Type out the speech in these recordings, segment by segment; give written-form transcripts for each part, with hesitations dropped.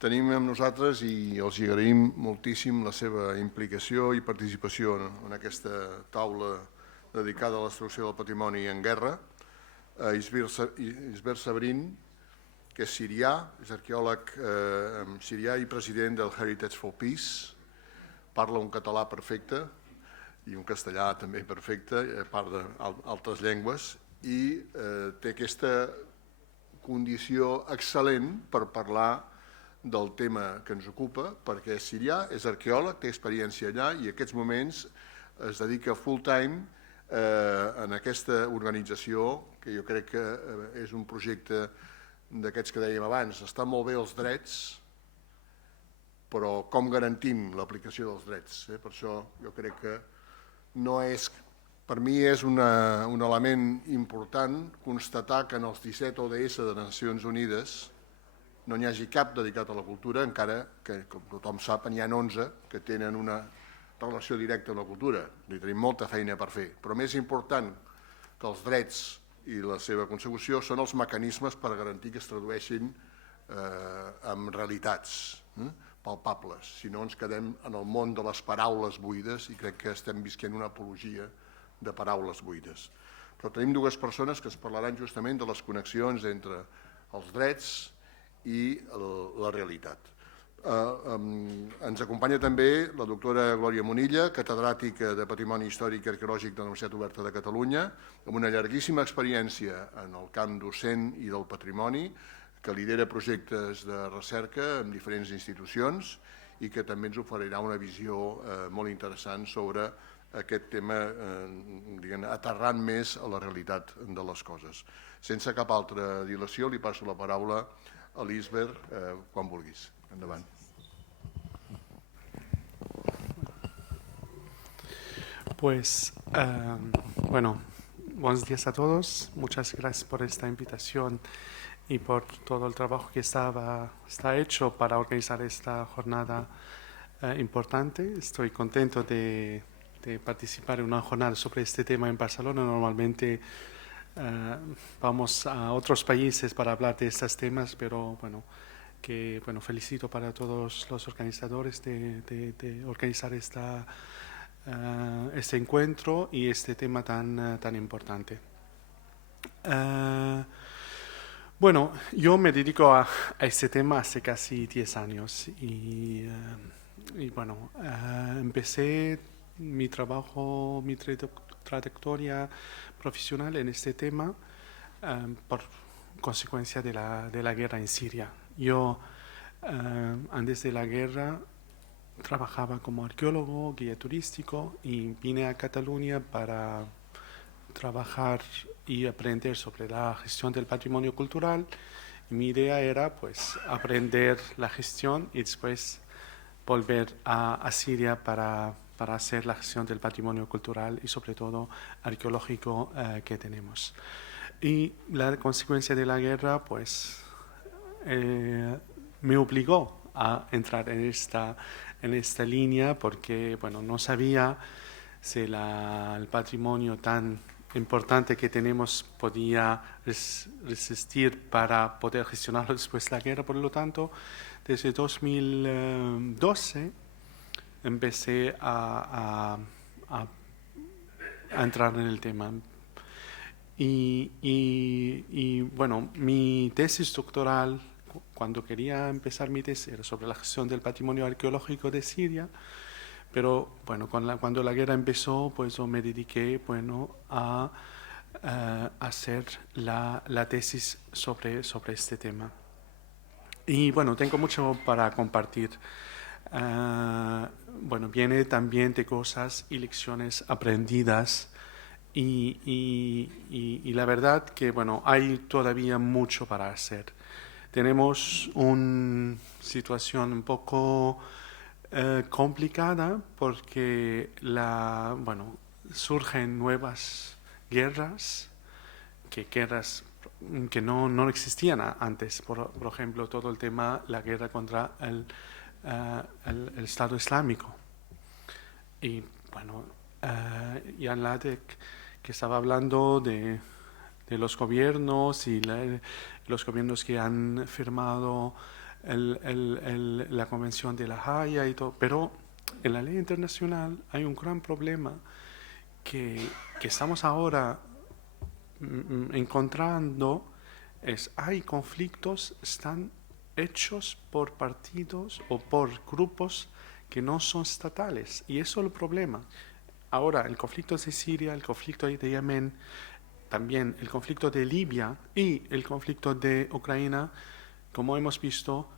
tenim amb nosaltres i els agraïm moltíssim la seva implicació i participació en aquesta taula dedicada a la destrucció del patrimoni en guerra. Isbert Sabrin, que és sirià, és arqueòleg sirià i president del Heritage for Peace, parla un català perfecte i un castellà també perfecte, a part d'altres llengües, i té aquesta condició excel·lent per parlar del tema que ens ocupa, perquè és sirià, és arqueòleg, té experiència allà i en aquests moments es dedica full time en aquesta organització, que jo crec que és un projecte d'aquests que dèiem abans. Estan molt bé els drets, però com garantim l'aplicació dels drets? Per això jo crec que no és, per mi és un element important constatar que en els 17 ODS de Nacions Unides no n'hi hagi cap dedicat a la cultura, encara que, com tothom sap, n'hi ha 11 que tenen una relació directa amb la cultura. Hi tenim molta feina per fer, però més important que els drets i la seva consecució són els mecanismes per garantir que es tradueixin en realitats palpables. Si no ens quedem en el món de les paraules buides i crec que estem visquent una apologia de paraules buides. Però tenim dues persones que ens parlaran justament de les connexions entre els drets i la realitat. Ens acompanya també la doctora Glòria Monilla, catedràtica de Patrimoni Històric i Arqueològic de la Universitat Oberta de Catalunya, amb una llarguíssima experiència en el camp docent i del patrimoni, que lidera projectes de recerca en diferents institucions i que també ens oferirà una visió molt interessant sobre aquest tema, aterrant més a la realitat de les coses. Sense cap altra dilació, li passo la paraula a l'Isbert quan vulguis. Endavant. Pues, bueno, buenos días a todos. Muchas gracias por esta invitación y por todo el trabajo que está hecho para organizar esta jornada importante. Estoy contento de participar en una jornada sobre este tema en Barcelona. Normalmente vamos a otros países para hablar de estos temas, pero bueno, felicito para todos los organizadores de organizar este encuentro y este tema tan importante. Bueno, yo me dedico a este tema hace casi 10 años y bueno, empecé mi trabajo, mi trayectoria profesional en este tema por consecuencia de la guerra en Siria. Yo, antes de la guerra, trabajaba como arqueólogo, guía turístico y vine a Cataluña para trabajar y aprender sobre la gestión del patrimonio cultural. Y mi idea era pues aprender la gestión y después volver a Siria para hacer la gestión del patrimonio cultural y sobre todo arqueológico que tenemos. Y la consecuencia de la guerra pues me obligó a entrar en esta línea porque bueno, no sabía si el patrimonio tan importante que tenemos podía resistir para poder gestionarlo después de la guerra. Por lo tanto, desde 2012 empecé a entrar en el tema. Y bueno, mi tesis doctoral, cuando quería empezar mi tesis, era sobre la gestión del patrimonio arqueológico de Siria. Pero bueno, cuando la guerra empezó, pues yo me dediqué a hacer la tesis sobre este tema. Y bueno, tengo mucho para compartir. Bueno, viene también de cosas y lecciones aprendidas y la verdad que bueno, hay todavía mucho para hacer. Tenemos una situación un poco complicada porque surgen nuevas guerras que no existían antes. Por ejemplo, todo el tema, la guerra contra el Estado Islámico. Y bueno, Jan Ladek, que estaba hablando de los gobiernos y los gobiernos que han firmado la Convención de La Haya y todo, pero en la ley internacional hay un gran problema que estamos ahora encontrando, hay conflictos, están hechos por partidos o por grupos que no son estatales, y eso es el problema. Ahora, el conflicto de Siria, el conflicto de Yemen, también el conflicto de Libia y el conflicto de Ucrania, como hemos visto,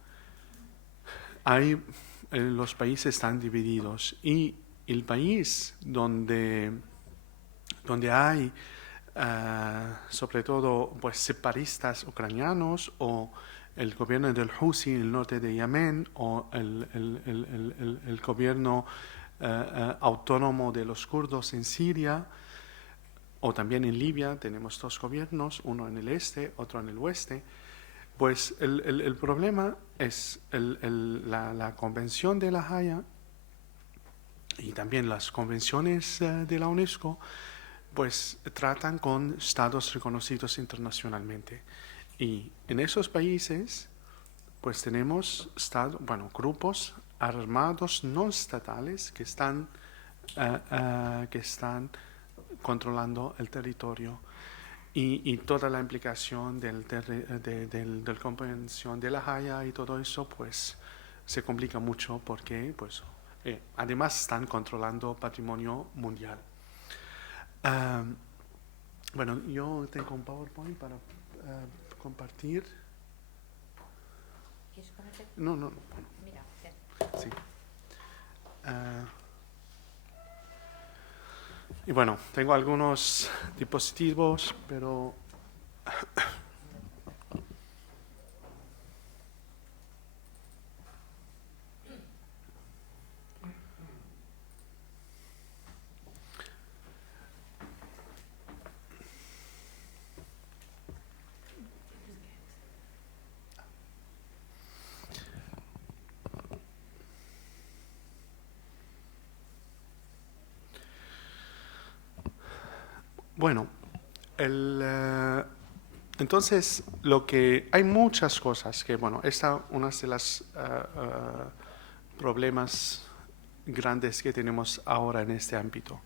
los países están divididos, y el país donde hay sobre todo pues separatistas ucranianos, o el gobierno del Houthi en el norte de Yemen, o el gobierno autónomo de los kurdos en Siria, o también en Libia tenemos dos gobiernos, uno en el este, otro en el oeste. Pues el problema es la Convención de La Haya y también las convenciones de la UNESCO, pues tratan con estados reconocidos internacionalmente. Y en esos países, pues tenemos grupos armados no estatales que están controlando el territorio, y toda la implicación del Convención de La Haya y todo eso, pues se complica mucho porque pues, además están controlando patrimonio mundial. Bueno, yo tengo un PowerPoint para compartir. ¿Quieres ponerte? No. Bueno, Mira, sí. Y bueno, tengo algunos dispositivos, pero bueno, entonces hay muchas cosas que, bueno, esta una de las problemas grandes que tenemos ahora en este ámbito.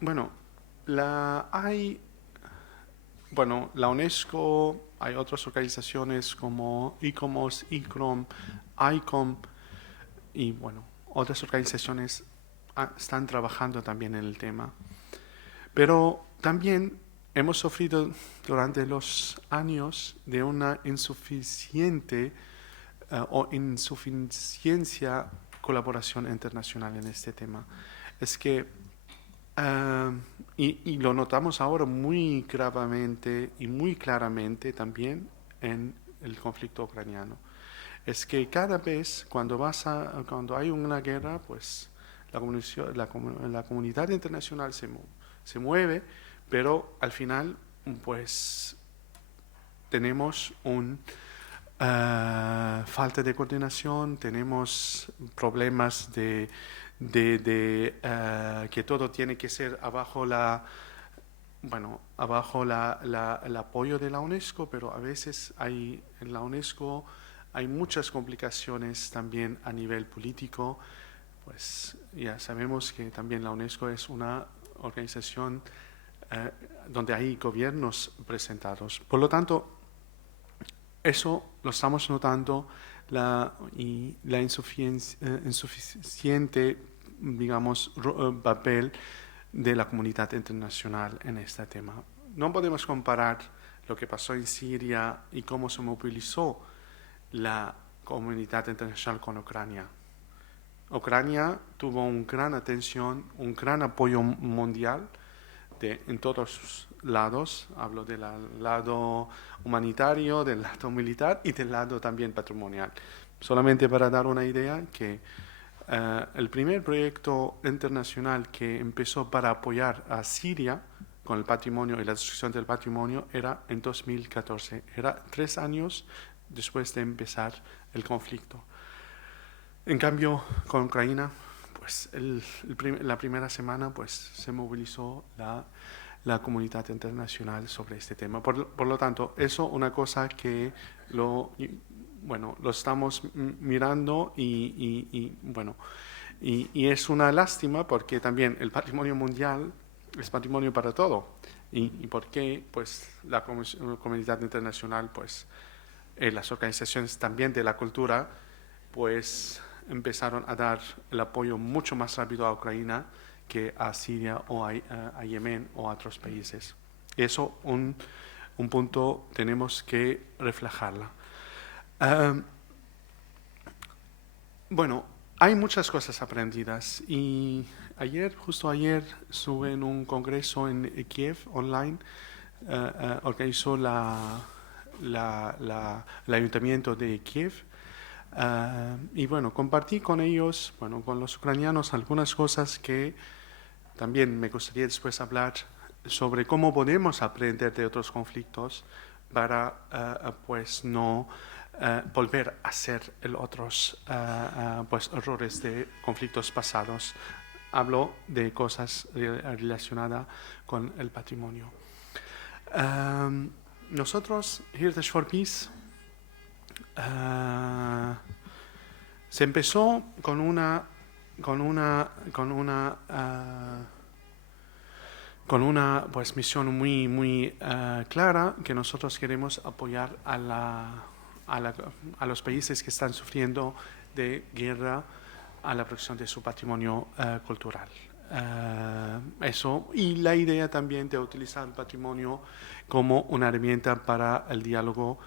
Bueno, la UNESCO, hay otras organizaciones como ICOMOS, ICROM, ICOM, y bueno, otras organizaciones están trabajando también en el tema. Pero también hemos sufrido durante los años de una insuficiencia colaboración internacional en este tema. Es que, y lo notamos ahora muy gravemente y muy claramente también en el conflicto ucraniano, es que cada vez cuando hay una guerra, pues la comunidad internacional se mueve, pero al final pues tenemos falta de coordinación, tenemos problemas de que todo tiene que ser abajo el apoyo de la UNESCO, pero a veces en la UNESCO hay muchas complicaciones también a nivel político. Pues ya sabemos que también la UNESCO es una organización donde hay gobiernos presentados. Por lo tanto, eso lo estamos notando, la insuficiente, digamos, papel de la comunidad internacional en este tema. No podemos comparar lo que pasó en Siria y cómo se movilizó la comunidad internacional con Ucrania. Ucrania tuvo una gran atención, un gran apoyo mundial en todos lados. Hablo del lado humanitario, del lado militar y del lado también patrimonial. Solamente para dar una idea que el primer proyecto internacional que empezó para apoyar a Siria con el patrimonio y la destrucción del patrimonio era en 2014. Era 3 años después de empezar el conflicto. En cambio, con Ucrania, pues la primera semana pues se movilizó la comunidad internacional sobre este tema. Por lo tanto, eso es una cosa que lo estamos mirando y es una lástima porque también el patrimonio mundial es patrimonio para todo. ¿Y por qué? Pues la comunidad internacional, pues las organizaciones también de la cultura, pues empezaron a dar el apoyo mucho más rápido a Ucrania que a Siria o a Yemen o a otros países. Eso un punto tenemos que reflejarla. Bueno, hay muchas cosas aprendidas y justo ayer estuve en un congreso en Kiev online, organizó el ayuntamiento de Kiev y bueno, compartí con ellos, con los ucranianos algunas cosas que también me gustaría después hablar sobre cómo podemos aprender de otros conflictos para pues no volver a hacer otros pues errores de conflictos pasados. Hablo de cosas relacionadas con el patrimonio. Nosotros, Heritage for Peace, se empezó con una pues misión muy clara, que nosotros queremos apoyar a los países que están sufriendo de guerra a la protección de su patrimonio cultural. Eso, y la idea también de utilizar el patrimonio como una herramienta para el diálogo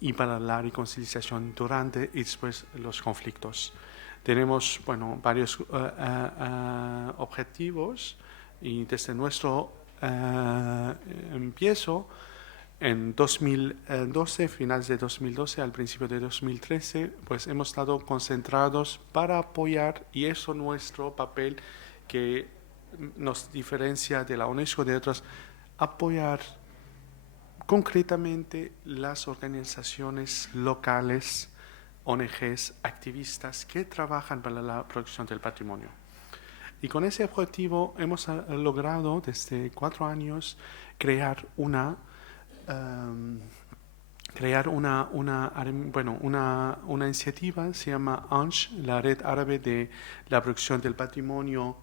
y para la reconciliación durante y después los conflictos. Tenemos varios objetivos y desde nuestro empiezo en 2012, finales de 2012 al principio de 2013, pues hemos estado concentrados para apoyar, y eso nuestro papel que nos diferencia de la UNESCO de otras, apoyar concretamente las organizaciones locales, ONGs, activistas que trabajan para la protección del patrimonio. Y con ese objetivo hemos logrado desde 4 años crear una iniciativa, se llama ANSH, la Red Árabe de la Protección del Patrimonio,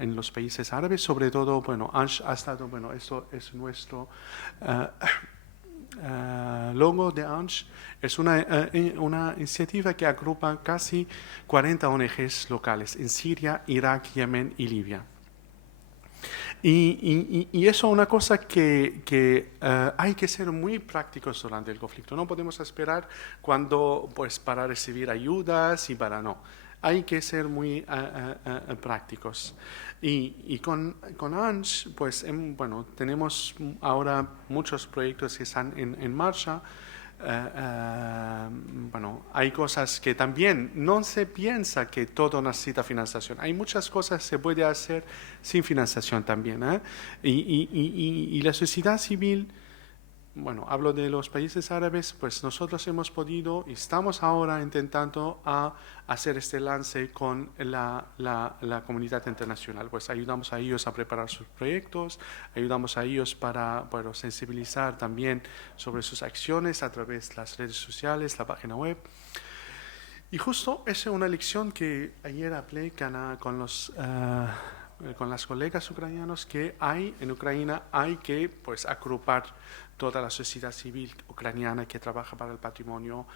en los países árabes, sobre todo, ANSH ha estado, esto es nuestro logo de ANSH, es una iniciativa que agrupa casi 40 ONGs locales en Siria, Irak, Yemen y Libia. Y eso es una cosa que hay que ser muy prácticos durante el conflicto. No podemos esperar para recibir ayudas y para no. Hay que ser muy prácticos. Y con ANSH, pues tenemos ahora muchos proyectos que están en marcha. Hay cosas que también no se piensa que todo necesita financiación. Hay muchas cosas que se puede hacer sin financiación también. Y la sociedad civil, hablo de los países árabes, pues nosotros hemos podido y estamos ahora intentando hacer este lance con la comunidad internacional. Pues ayudamos a ellos a preparar sus proyectos, ayudamos a ellos para sensibilizar también sobre sus acciones a través de las redes sociales, la página web. Y justo esa es una lección que ayer hablé con las colegas ucranianos, que en Ucrania hay que agrupar toda la sociedad civil ucraniana que trabaja para el patrimonio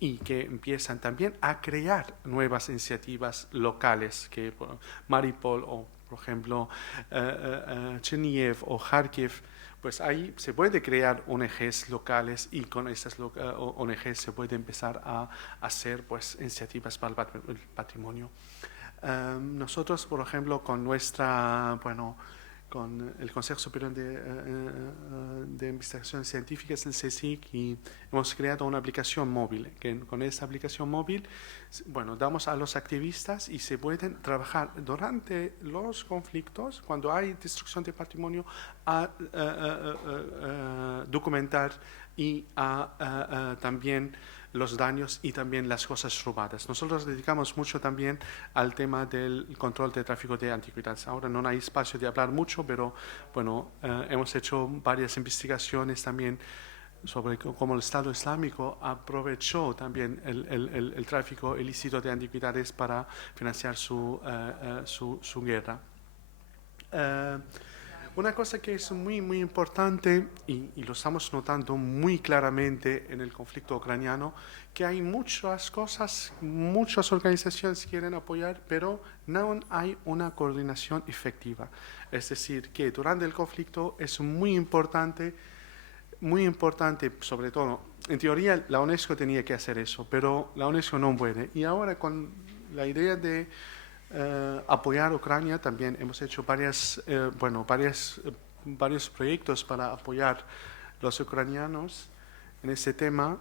y que empiezan también a crear nuevas iniciativas locales, que Mariupol o, por ejemplo, Chernihiv o Kharkiv, pues ahí se puede crear ONGs locales y con estas ONGs se puede empezar a hacer iniciativas para el patrimonio. Nosotros, por ejemplo, con el Consejo Superior de Investigaciones Científicas, el CSIC, y hemos creado una aplicación móvil, que con esta aplicación móvil, damos a los activistas y se pueden trabajar durante los conflictos, cuando hay destrucción de patrimonio, a documentar y a también los daños y también las cosas robadas. Nosotros dedicamos mucho también al tema del control de tráfico de antigüedades. Ahora no hay espacio de hablar mucho, pero bueno, hemos hecho varias investigaciones también sobre cómo el Estado Islámico aprovechó también el tráfico ilícito de antigüedades para financiar su guerra. Una cosa que es muy importante, y lo estamos notando muy claramente en el conflicto ucraniano, que hay muchas cosas, muchas organizaciones quieren apoyar, pero no hay una coordinación efectiva. Es decir, que durante el conflicto es muy importante, sobre todo, en teoría la UNESCO tenía que hacer eso, pero la UNESCO no puede. Y ahora con la idea de apoyar a Ucrania, también hemos hecho varios proyectos para apoyar a los ucranianos en ese tema.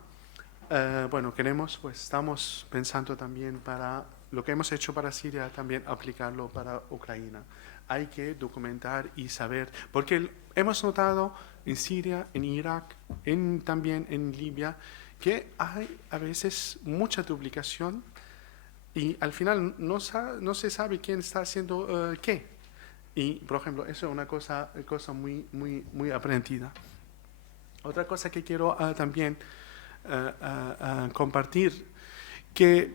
Estamos pensando también para lo que hemos hecho para Siria, también aplicarlo para Ucrania. Hay que documentar y saber, porque hemos notado en Siria, en Irak, también en Libia, que hay a veces mucha duplicación y al final no se sabe quién está haciendo qué. Y, por ejemplo, eso es una cosa muy aprendida. Otra cosa que quiero también compartir, que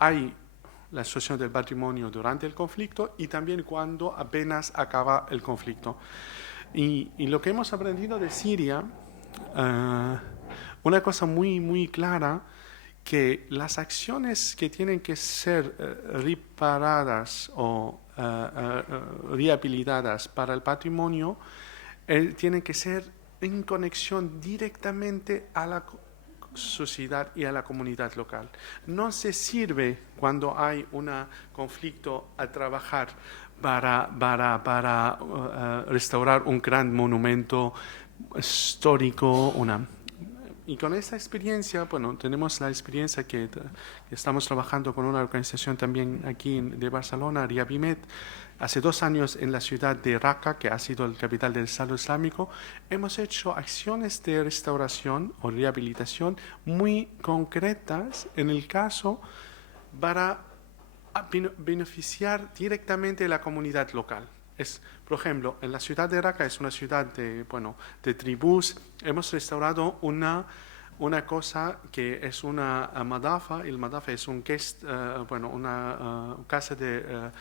hay la situación del patrimonio durante el conflicto y también cuando apenas acaba el conflicto. Y lo que hemos aprendido de Siria, una cosa muy clara, que las acciones que tienen que ser reparadas o rehabilitadas para el patrimonio tienen que ser en conexión directamente a la sociedad y a la comunidad local. No se sirve cuando hay un conflicto a trabajar para restaurar un gran monumento histórico, y con esta experiencia, tenemos la experiencia que estamos trabajando con una organización también aquí de Barcelona, Riavimet, hace 2 años en la ciudad de Raqqa, que ha sido la capital del Estado Islámico. Hemos hecho acciones de restauración o rehabilitación muy concretas en el caso para beneficiar directamente a la comunidad local. Por ejemplo, en la ciudad de Raqqa, es una ciudad de tribus. Hemos restaurado una cosa que es una madafa. El madafa es una casa de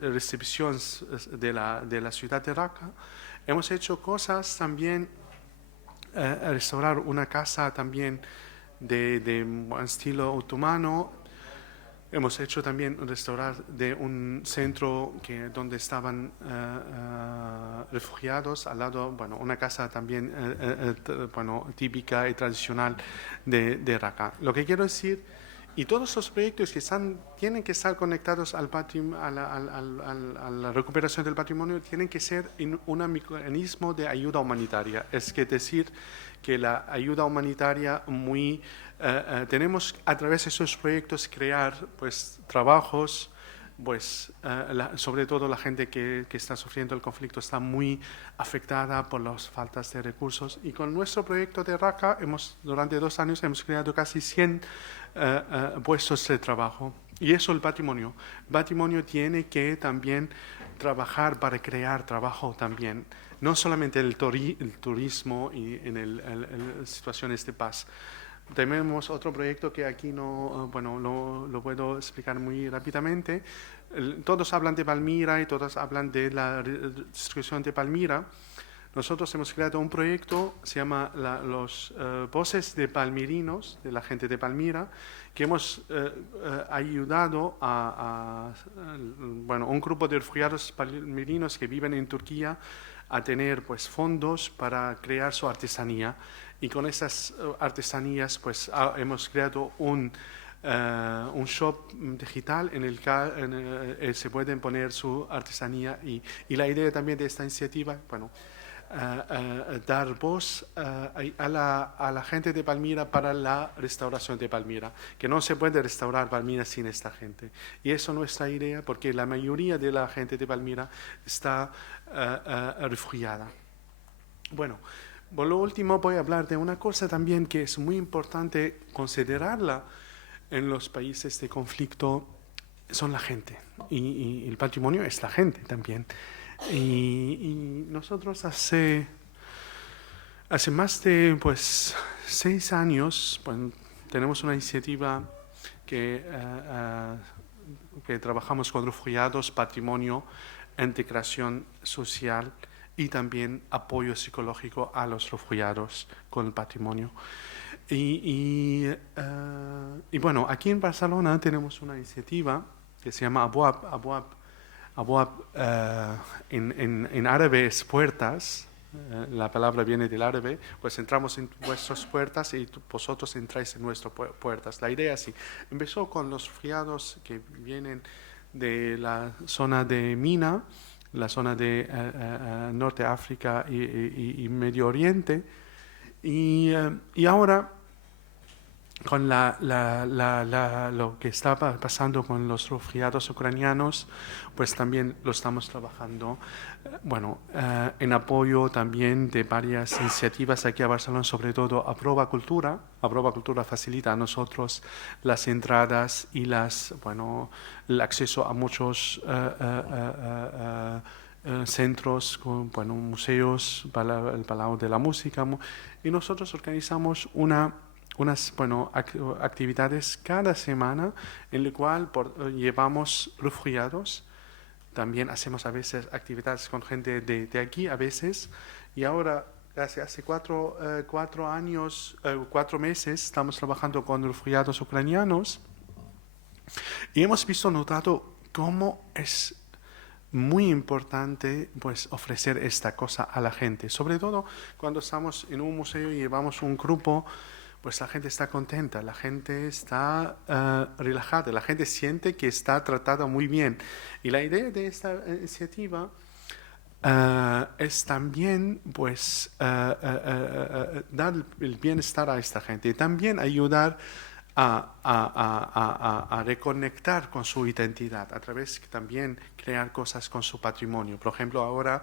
recepción de la ciudad de Raqqa. Hemos hecho cosas también, restaurar una casa también de estilo otomano. Hemos hecho también restaurar de un centro donde estaban refugiados al lado, una casa también típica y tradicional de Raqqa. Lo que quiero decir, y todos los proyectos que tienen que estar conectados a la recuperación del patrimonio tienen que ser en un mecanismo de ayuda humanitaria. Es decir, que la ayuda humanitaria tenemos a través de esos proyectos crear trabajos, sobre todo la gente que está sufriendo el conflicto está muy afectada por las faltas de recursos. Y con nuestro proyecto de Raqqa, durante 2 años hemos creado casi 100 puestos de trabajo. Y eso el patrimonio. El patrimonio tiene que también trabajar para crear trabajo también. No solamente el turismo y en situaciones de paz. Tenemos otro proyecto que aquí lo puedo explicar muy rápidamente. Todos hablan de Palmira y todos hablan de la destrucción de Palmira. Nosotros hemos creado un proyecto, se llama los Voces de Palmirinos, de la gente de Palmira, que hemos ayudado a un grupo de refugiados palmirinos que viven en Turquía a tener fondos para crear su artesanía. Y con esas artesanías hemos creado un shop digital en el que se pueden poner su artesanía y la idea también de esta iniciativa, dar voz a la gente de Palmira para la restauración de Palmira, que no se puede restaurar Palmira sin esta gente. Y eso es nuestra idea, porque la mayoría de la gente de Palmira está refugiada. Por lo último, voy a hablar de una cosa también que es muy importante considerarla en los países de conflicto, son la gente. Y el patrimonio es la gente también. Y nosotros hace más de 6 años tenemos una iniciativa que trabajamos con refugiados, patrimonio, integración social y también apoyo psicológico a los refugiados con el patrimonio. Y bueno, aquí en Barcelona tenemos una iniciativa que se llama Abwab. Abwab en árabe es puertas. La palabra viene del árabe, pues entramos en vuestras puertas y vosotros entráis en nuestras puertas. La idea es así. Empezó con los refugiados que vienen de la zona de Mina, la zona de Norte África y Medio Oriente, y ahora con lo que está pasando con los refugiados ucranianos, pues también lo estamos trabajando, en apoyo también de varias iniciativas aquí a Barcelona, sobre todo Aproba Cultura. Aproba Cultura facilita a nosotros las entradas y el acceso a muchos centros, museos, el Palau de la Música, y nosotros organizamos unas actividades cada semana en la cual llevamos refugiados. También hacemos a veces actividades con gente de aquí a veces, y ahora hace 4 meses estamos trabajando con refugiados ucranianos y hemos notado cómo es muy importante ofrecer esta cosa a la gente, sobre todo cuando estamos en un museo y llevamos un grupo. Pues la gente está contenta, la gente está relajada, la gente siente que está tratada muy bien. Y la idea de esta iniciativa es también dar el bienestar a esta gente y también ayudar a reconectar con su identidad, a través de también crear cosas con su patrimonio. Por ejemplo, ahora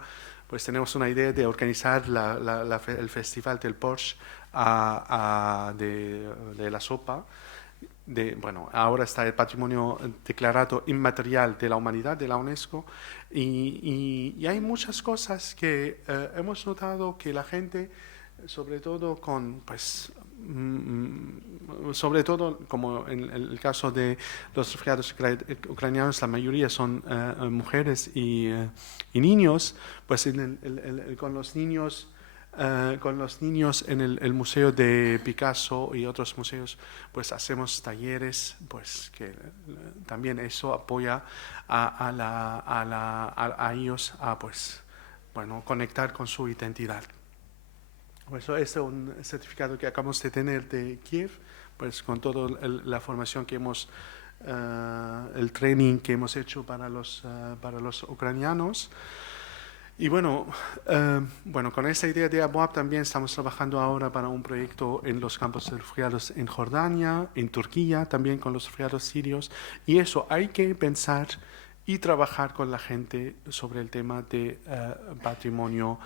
tenemos una idea de organizar el Festival del Porsche de la sopa. Ahora está el patrimonio declarado inmaterial de la humanidad de la UNESCO, y hay muchas cosas que hemos notado que la gente, sobre todo sobre todo como en el caso de los refugiados ucranianos, la mayoría son mujeres y niños, con los niños en el Museo de Picasso y otros museos, hacemos talleres, que también eso apoya a ellos a conectar con su identidad. Eso es un certificado que acabamos de tener de Kiev, con toda la formación que el training que hemos hecho para los ucranianos. Y con esta idea de Abwab también estamos trabajando ahora para un proyecto en los campos de refugiados en Jordania, en Turquía, también con los refugiados sirios. Y eso hay que pensar y trabajar con la gente sobre el tema de patrimonio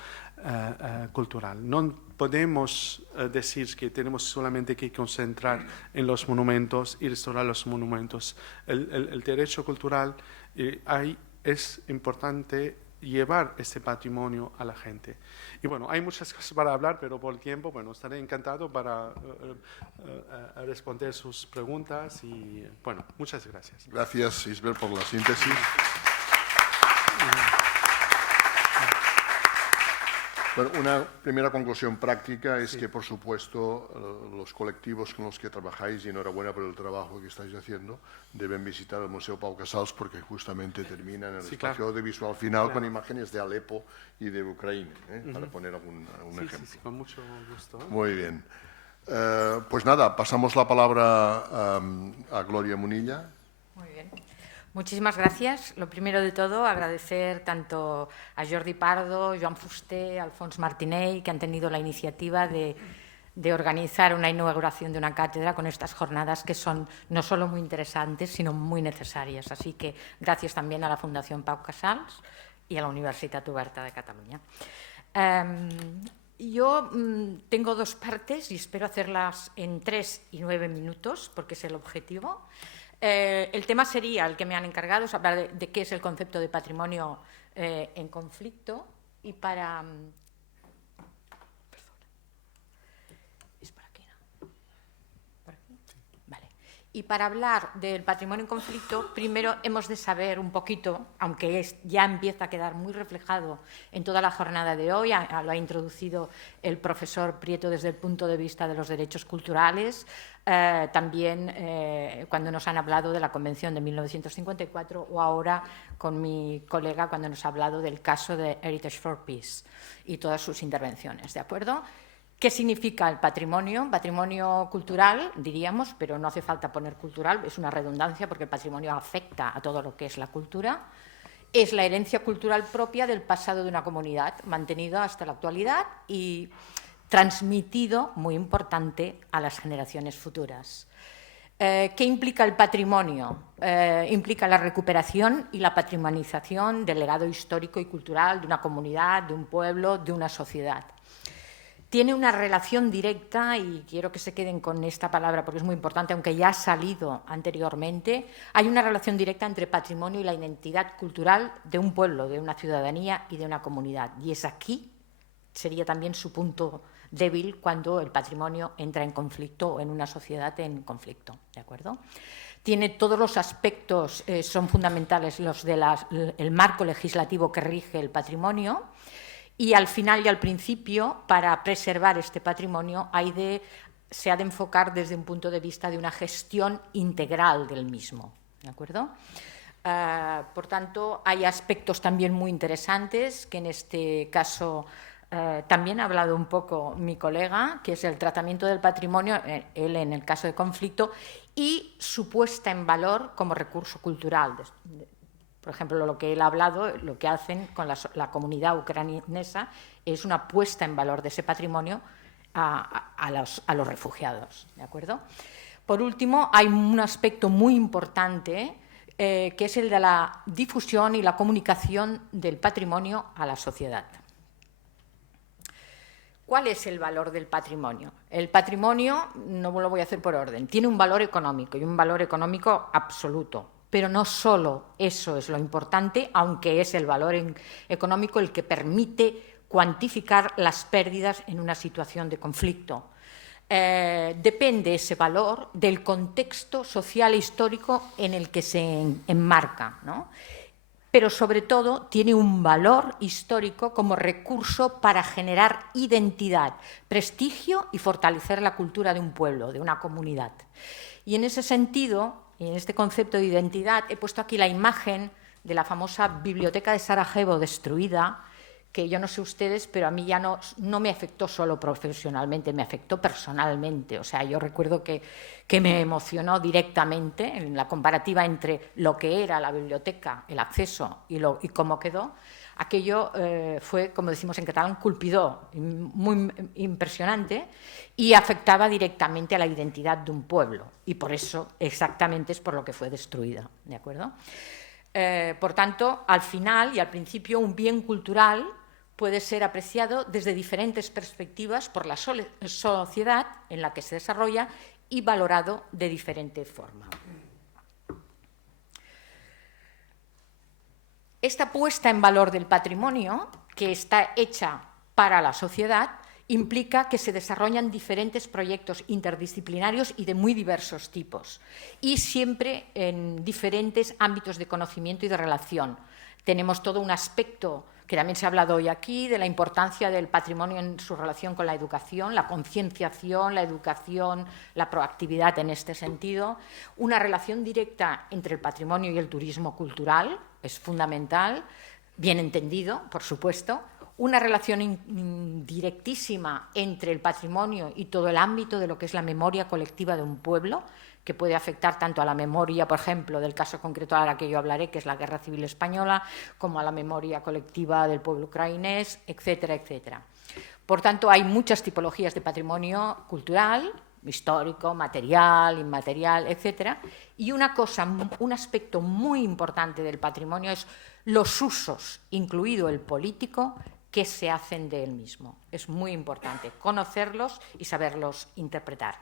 cultural. No podemos decir que tenemos solamente que concentrar en los monumentos y restaurar los monumentos. El derecho cultural es importante llevar este patrimonio a la gente. Y hay muchas cosas para hablar, pero por el tiempo, estaré encantado para responder sus preguntas y, muchas gracias. Gracias, Isbel, por la síntesis. Una primera conclusión práctica es que, por supuesto, los colectivos con los que trabajáis, y enhorabuena por el trabajo que estáis haciendo, deben visitar el Museo Pau Casals porque justamente terminan el espacio audiovisual final con imágenes de Alepo y de Ucrania, para poner algún ejemplo. Sí, con mucho gusto. Muy bien. Pues nada, pasamos la palabra a Gloria Munilla. Muy bien. Muchísimas gracias. Lo primero de todo, agradecer tanto a Jordi Pardo, Joan Fuster, Alfons Martinell, que han tenido la iniciativa de organizar una inauguración de una cátedra con estas jornadas que son no solo muy interesantes, sino muy necesarias. Así que gracias también a la Fundación Pau Casals y a la Universitat Oberta de Catalunya. Yo tengo dos partes y espero hacerlas en 3 y 9 minutos, porque es el objetivo. El tema sería, el que me han encargado, es hablar de qué es el concepto de patrimonio en conflicto. Y para... ¿Es por aquí, no? ¿Por aquí? Vale. Y para hablar del patrimonio en conflicto, primero hemos de saber un poquito, aunque ya empieza a quedar muy reflejado en toda la jornada de hoy, lo ha introducido el profesor Prieto desde el punto de vista de los derechos culturales, también cuando nos han hablado de la Convención de 1954 o ahora con mi colega cuando nos ha hablado del caso de Heritage for Peace y todas sus intervenciones, ¿de acuerdo? ¿Qué significa el patrimonio? Patrimonio cultural, diríamos, pero no hace falta poner cultural, es una redundancia porque el patrimonio afecta a todo lo que es la cultura. Es la herencia cultural propia del pasado de una comunidad, mantenida hasta la actualidad y transmitido, muy importante, a las generaciones futuras. ¿Qué implica el patrimonio? Implica la recuperación y la patrimonialización del legado histórico y cultural de una comunidad, de un pueblo, de una sociedad. Tiene una relación directa, y quiero que se queden con esta palabra porque es muy importante, aunque ya ha salido anteriormente, hay una relación directa entre patrimonio y la identidad cultural de un pueblo, de una ciudadanía y de una comunidad. Y es aquí, sería también su punto débil cuando el patrimonio entra en conflicto o en una sociedad en conflicto, ¿de acuerdo? Tiene todos los aspectos, son fundamentales los del marco legislativo que rige el patrimonio. Y al final y al principio, para preservar este patrimonio, se ha de enfocar desde un punto de vista de una gestión integral del mismo, ¿de acuerdo? Por tanto, hay aspectos también muy interesantes que en este caso también ha hablado un poco mi colega, que es el tratamiento del patrimonio, él en el caso de conflicto, y su puesta en valor como recurso cultural. Por ejemplo, lo que él ha hablado, lo que hacen con la comunidad ucraniana es una puesta en valor de ese patrimonio a los refugiados, ¿de acuerdo? Por último, hay un aspecto muy importante que es el de la difusión y la comunicación del patrimonio a la sociedad. ¿Cuál es el valor del patrimonio? El patrimonio, no lo voy a hacer por orden, tiene un valor económico y un valor económico absoluto. Pero no solo eso es lo importante, aunque es el valor económico el que permite cuantificar las pérdidas en una situación de conflicto. Depende ese valor del contexto social e histórico en el que se enmarca, ¿no? Pero sobre todo tiene un valor histórico como recurso para generar identidad, prestigio y fortalecer la cultura de un pueblo, de una comunidad. Y en ese sentido, y en este concepto de identidad, he puesto aquí la imagen de la famosa biblioteca de Sarajevo destruida, que yo no sé ustedes, pero a mí ya no me afectó solo profesionalmente, me afectó personalmente. O sea, yo recuerdo que me emocionó directamente en la comparativa entre lo que era la biblioteca, el acceso y cómo quedó. Aquello fue, como decimos en catalán, colpidor, muy impresionante, y afectaba directamente a la identidad de un pueblo. Y por eso, exactamente, es por lo que fue destruida, ¿de acuerdo? Por tanto, al final y al principio, un bien cultural puede ser apreciado desde diferentes perspectivas por la sociedad en la que se desarrolla y valorado de diferente forma. Esta puesta en valor del patrimonio, que está hecha para la sociedad, implica que se desarrollan diferentes proyectos interdisciplinarios y de muy diversos tipos, y siempre en diferentes ámbitos de conocimiento y de relación. Tenemos todo un aspecto que también se ha hablado hoy aquí, de la importancia del patrimonio en su relación con la educación, la concienciación, la educación, la proactividad en este sentido, una relación directa entre el patrimonio y el turismo cultural, es fundamental, bien entendido, por supuesto, una relación directísima entre el patrimonio y todo el ámbito de lo que es la memoria colectiva de un pueblo, que puede afectar tanto a la memoria, por ejemplo, del caso concreto a la que yo hablaré, que es la Guerra Civil Española, como a la memoria colectiva del pueblo ucranés, etcétera, etcétera. Por tanto, hay muchas tipologías de patrimonio cultural, histórico, material, inmaterial, etcétera. Y una cosa, un aspecto muy importante del patrimonio es los usos, incluido el político, qué se hacen de él mismo. Es muy importante conocerlos y saberlos interpretar.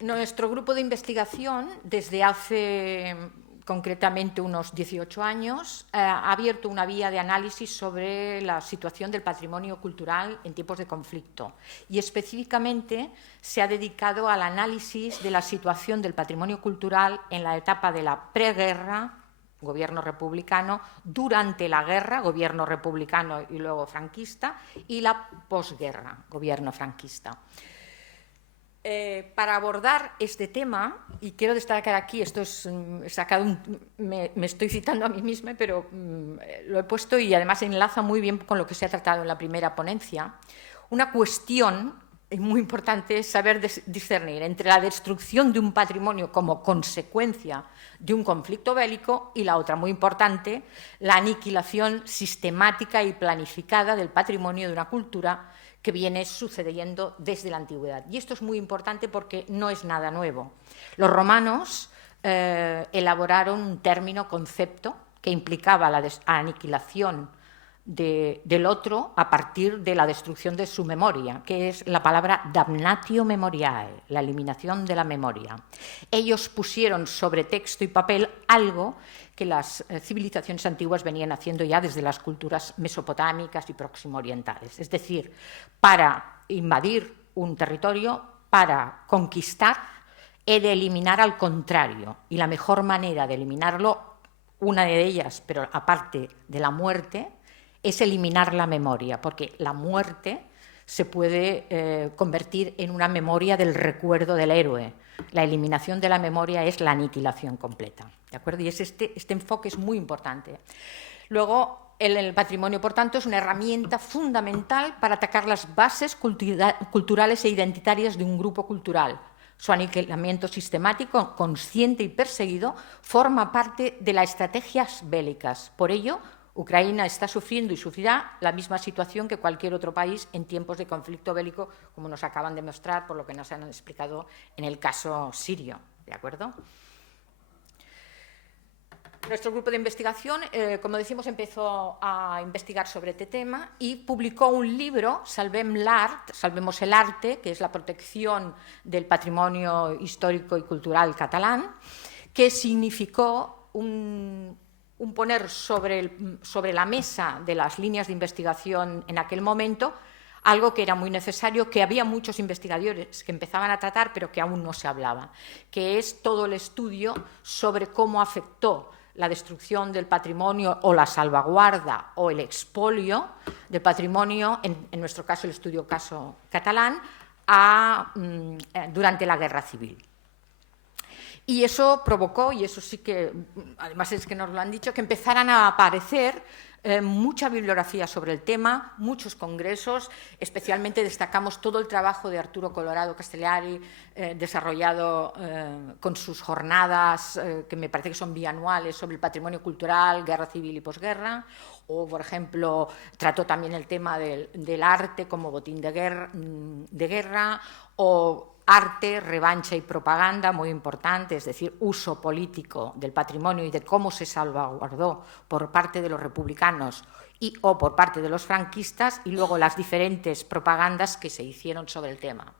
Nuestro grupo de investigación, desde hace concretamente unos 18 años, ha abierto una vía de análisis sobre la situación del patrimonio cultural en tiempos de conflicto y específicamente se ha dedicado al análisis de la situación del patrimonio cultural en la etapa de la preguerra, gobierno republicano, durante la guerra, gobierno republicano y luego franquista, y la posguerra, gobierno franquista. Para abordar este tema, y quiero destacar aquí, esto es sacado, me estoy citando a mí misma, pero lo he puesto y además enlaza muy bien con lo que se ha tratado en la primera ponencia, una cuestión muy importante es saber discernir entre la destrucción de un patrimonio como consecuencia de un conflicto bélico y la otra, muy importante, la aniquilación sistemática y planificada del patrimonio de una cultura que viene sucediendo desde la antigüedad. Y esto es muy importante porque no es nada nuevo. Los romanos elaboraron un término, concepto, que implicaba la aniquilación del otro a partir de la destrucción de su memoria, que es la palabra damnatio memoriae, la eliminación de la memoria. Ellos pusieron sobre texto y papel algo que las civilizaciones antiguas venían haciendo ya desde las culturas mesopotámicas y próximo orientales. Es decir, para invadir un territorio, para conquistar, he de eliminar al contrario. Y la mejor manera de eliminarlo, una de ellas, pero aparte de la muerte, es eliminar la memoria, porque la muerte se puede convertir en una memoria del recuerdo del héroe. La eliminación de la memoria es la aniquilación completa, ¿de acuerdo? Y este enfoque es muy importante. Luego, el patrimonio, por tanto, es una herramienta fundamental para atacar las bases culturales e identitarias de un grupo cultural. Su aniquilamiento sistemático, consciente y perseguido forma parte de las estrategias bélicas. Por ello, Ucrania está sufriendo y sufrirá la misma situación que cualquier otro país en tiempos de conflicto bélico, como nos acaban de mostrar, por lo que nos han explicado en el caso sirio, ¿de acuerdo? Nuestro grupo de investigación, como decimos, empezó a investigar sobre este tema y publicó un libro, Salvemos el arte, que es la protección del patrimonio histórico y cultural catalán, que significó un poner sobre la mesa de las líneas de investigación en aquel momento algo que era muy necesario, que había muchos investigadores que empezaban a tratar, pero que aún no se hablaba, que es todo el estudio sobre cómo afectó la destrucción del patrimonio o la salvaguarda o el expolio del patrimonio, en nuestro caso el estudio caso catalán, durante la Guerra Civil. Y eso provocó, y eso sí que, además es que nos lo han dicho, que empezaran a aparecer mucha bibliografía sobre el tema, muchos congresos, especialmente destacamos todo el trabajo de Arturo Colorado Castellari, desarrollado con sus jornadas, que me parece que son bianuales, sobre el patrimonio cultural, guerra civil y posguerra, o, por ejemplo, trató también el tema del arte como botín de guerra, o arte, revancha y propaganda, muy importante, es decir, uso político del patrimonio y de cómo se salvaguardó por parte de los republicanos o por parte de los franquistas, y luego las diferentes propagandas que se hicieron sobre el tema.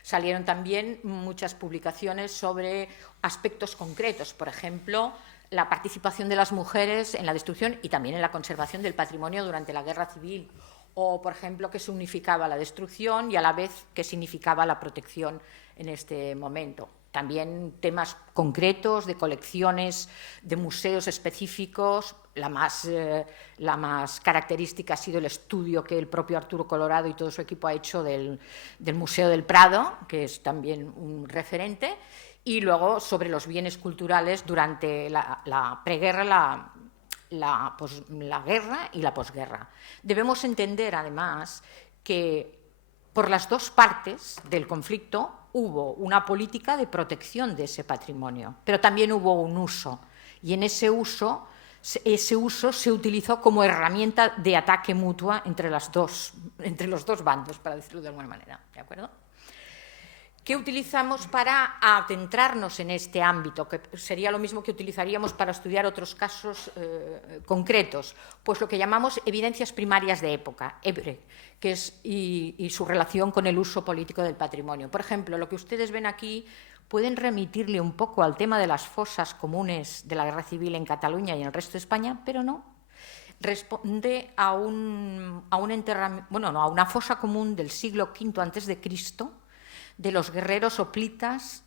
Salieron también muchas publicaciones sobre aspectos concretos, por ejemplo, la participación de las mujeres en la destrucción y también en la conservación del patrimonio durante la Guerra Civil, o, por ejemplo, qué significaba la destrucción y a la vez qué significaba la protección en este momento. También temas concretos de colecciones de museos específicos. La más característica ha sido el estudio que el propio Arturo Colorado y todo su equipo ha hecho del Museo del Prado, que es también un referente, y luego sobre los bienes culturales durante la preguerra, la guerra y la posguerra. Debemos entender, además, que por las dos partes del conflicto hubo una política de protección de ese patrimonio, pero también hubo un uso, y en ese uso se utilizó como herramienta de ataque mutua entre los dos bandos, para decirlo de alguna manera, ¿de acuerdo? ¿Qué utilizamos para adentrarnos en este ámbito? Que sería lo mismo que utilizaríamos para estudiar otros casos concretos. Pues lo que llamamos evidencias primarias de época, EBRE, que es, y su relación con el uso político del patrimonio. Por ejemplo, lo que ustedes ven aquí pueden remitirle un poco al tema de las fosas comunes de la Guerra Civil en Cataluña y en el resto de España, pero no. Responde a una fosa común del siglo V a.C., de los guerreros hoplitas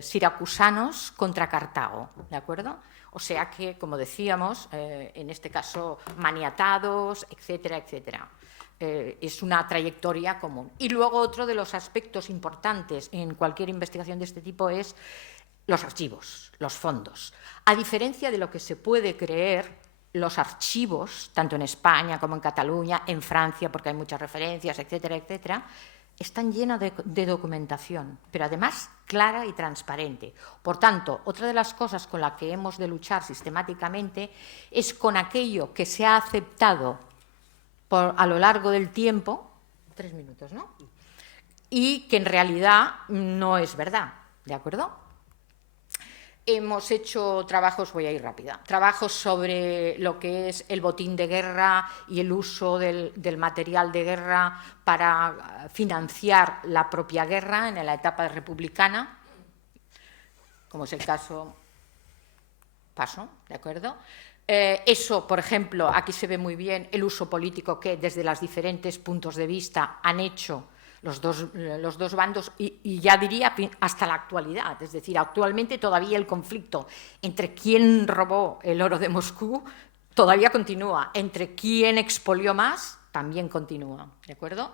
siracusanos contra Cartago, ¿de acuerdo? O sea que, como decíamos, en este caso maniatados, etcétera, etcétera. Es una trayectoria común. Y luego otro de los aspectos importantes en cualquier investigación de este tipo es los archivos, los fondos. A diferencia de lo que se puede creer, los archivos, tanto en España como en Cataluña, en Francia, porque hay muchas referencias, etcétera, etcétera, están llenos de documentación, pero además clara y transparente. Por tanto, otra de las cosas con las que hemos de luchar sistemáticamente es con aquello que se ha aceptado a lo largo del tiempo, 3 minutos, ¿no? Y que en realidad no es verdad, ¿de acuerdo? Hemos hecho trabajos, voy a ir rápida, trabajos sobre lo que es el botín de guerra y el uso del material de guerra para financiar la propia guerra en la etapa republicana, como es el caso, paso, ¿de acuerdo? Eso, por ejemplo, aquí se ve muy bien el uso político que desde los diferentes puntos de vista han hecho los dos bandos y ya diría hasta la actualidad. Es decir, actualmente todavía el conflicto entre quién robó el oro de Moscú todavía continúa, entre quién expolió más también continúa, ¿de acuerdo?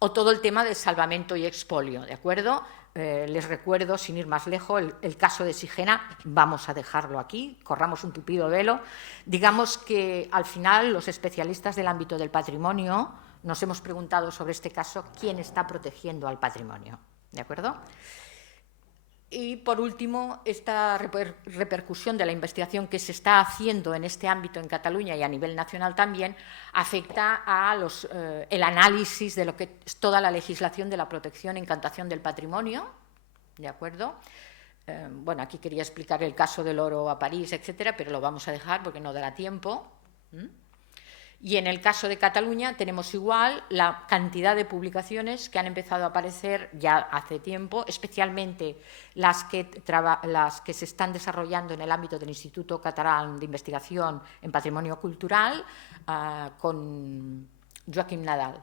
O todo el tema del salvamento y expolio, ¿de acuerdo? Les recuerdo, sin ir más lejos, el caso de Sigena, vamos a dejarlo aquí, corramos un tupido velo. Digamos que al final los especialistas del ámbito del patrimonio nos hemos preguntado sobre este caso quién está protegiendo al patrimonio, ¿de acuerdo? Y, por último, esta repercusión de la investigación que se está haciendo en este ámbito en Cataluña y a nivel nacional también afecta a el análisis de lo que es toda la legislación de la protección e encantación del patrimonio, ¿de acuerdo? Bueno, aquí quería explicar el caso del oro a París, etcétera, pero lo vamos a dejar porque no dará tiempo. Y en el caso de Cataluña tenemos igual la cantidad de publicaciones que han empezado a aparecer ya hace tiempo, especialmente las que se están desarrollando en el ámbito del Instituto Catalán de Investigación en Patrimonio Cultural con Joaquim Nadal.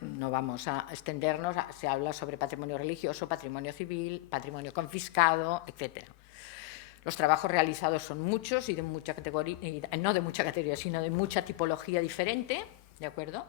No vamos a extendernos, se habla sobre patrimonio religioso, patrimonio civil, patrimonio confiscado, etcétera. Los trabajos realizados son muchos y de mucha categoría, no de mucha categoría, sino de mucha tipología diferente, ¿de acuerdo?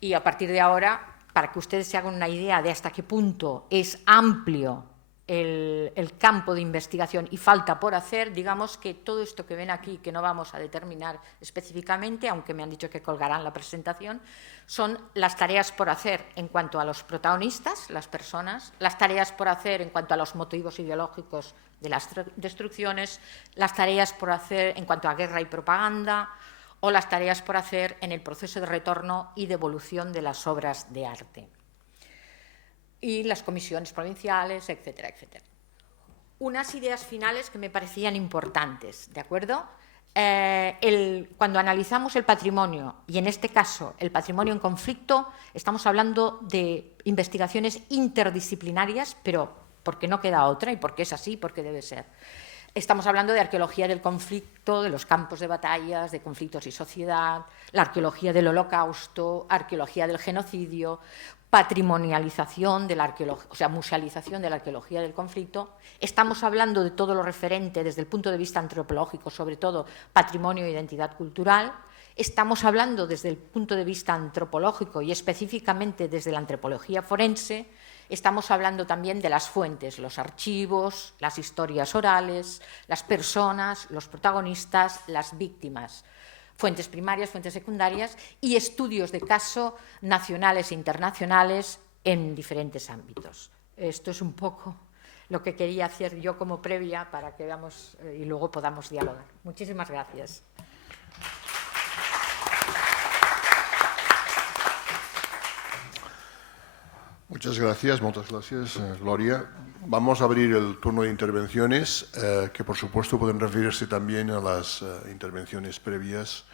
Y a partir de ahora, para que ustedes se hagan una idea de hasta qué punto es amplio el campo de investigación y falta por hacer, digamos que todo esto que ven aquí, que no vamos a determinar específicamente, aunque me han dicho que colgarán la presentación, son las tareas por hacer en cuanto a los protagonistas, las personas, las tareas por hacer en cuanto a los motivos ideológicos de las destrucciones, las tareas por hacer en cuanto a guerra y propaganda, o las tareas por hacer en el proceso de retorno y devolución de las obras de arte. Y las comisiones provinciales, etcétera, etcétera. Unas ideas finales que me parecían importantes, ¿de acuerdo? Cuando analizamos el patrimonio, y en este caso el patrimonio en conflicto, estamos hablando de investigaciones interdisciplinarias, pero porque no queda otra y porque es así, porque debe ser. Estamos hablando de arqueología del conflicto, de los campos de batallas, de conflictos y sociedad, la arqueología del holocausto, arqueología del genocidio, patrimonialización de la arqueología, o sea, musealización de la arqueología del conflicto. Estamos hablando de todo lo referente desde el punto de vista antropológico, sobre todo patrimonio e identidad cultural. Estamos hablando desde el punto de vista antropológico y específicamente desde la antropología forense. Estamos hablando también de las fuentes, los archivos, las historias orales, las personas, los protagonistas, las víctimas. Fuentes primarias, fuentes secundarias y estudios de caso nacionales e internacionales en diferentes ámbitos. Esto es un poco lo que quería hacer yo como previa para que veamos y luego podamos dialogar. Muchísimas gracias. Muchas gracias, Gloria. Vamos a abrir el turno de intervenciones, que por supuesto pueden referirse también a las intervenciones previas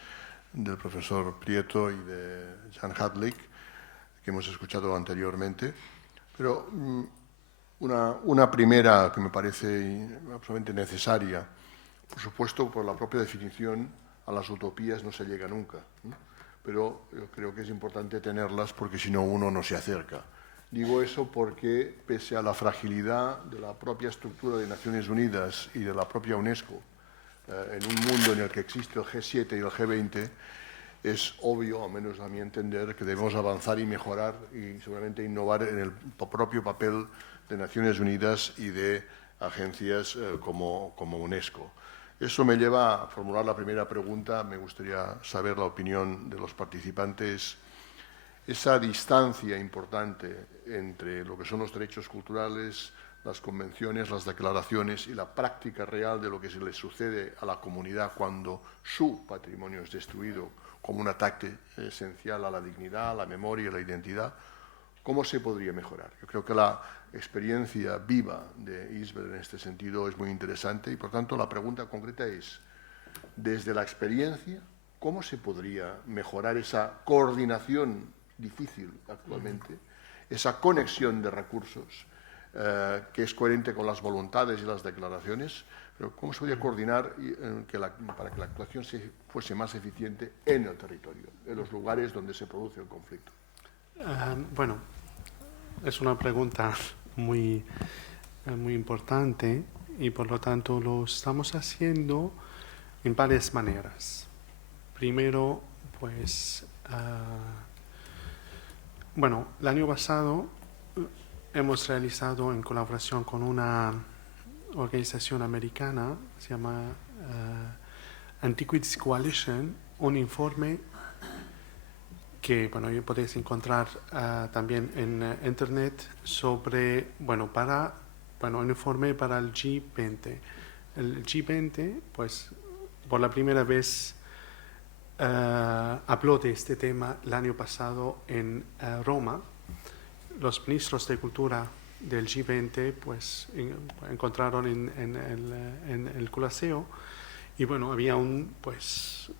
del profesor Prieto y de Jan Hadlik, que hemos escuchado anteriormente. Pero una primera que me parece absolutamente necesaria. Por supuesto, por la propia definición, a las utopías no se llega nunca, ¿no? Pero yo creo que es importante tenerlas porque si no uno no se acerca. Digo eso porque, pese a la fragilidad de la propia estructura de Naciones Unidas y de la propia UNESCO, en un mundo en el que existe el G7 y el G20, es obvio, al menos a mi entender, que debemos avanzar y mejorar y seguramente innovar en el propio papel de Naciones Unidas y de agencias como UNESCO. Eso me lleva a formular la primera pregunta. Me gustaría saber la opinión de los participantes. Esa distancia importante entre lo que son los derechos culturales, las convenciones, las declaraciones y la práctica real de lo que se le sucede a la comunidad cuando su patrimonio es destruido como un ataque esencial a la dignidad, a la memoria y a la identidad, ¿cómo se podría mejorar? Yo creo que la experiencia viva de Isabel en este sentido es muy interesante y, por tanto, la pregunta concreta es, desde la experiencia, ¿cómo se podría mejorar esa coordinación difícil actualmente, esa conexión de recursos que es coherente con las voluntades y las declaraciones, pero cómo se podría coordinar para que la actuación fuese más eficiente en el territorio, en los lugares donde se produce el conflicto? Bueno, es una pregunta muy importante y por lo tanto lo estamos haciendo en varias maneras. Primero, pues, bueno, el año pasado hemos realizado en colaboración con una organización americana, se llama Antiquities Coalition, un informe que, bueno, podéis encontrar también en internet sobre, un informe para el G20. El G20, pues, por la primera vez habló de este tema el año pasado en Roma. Los ministros de Cultura del G20 pues encontraron en el Coliseo y bueno, había unas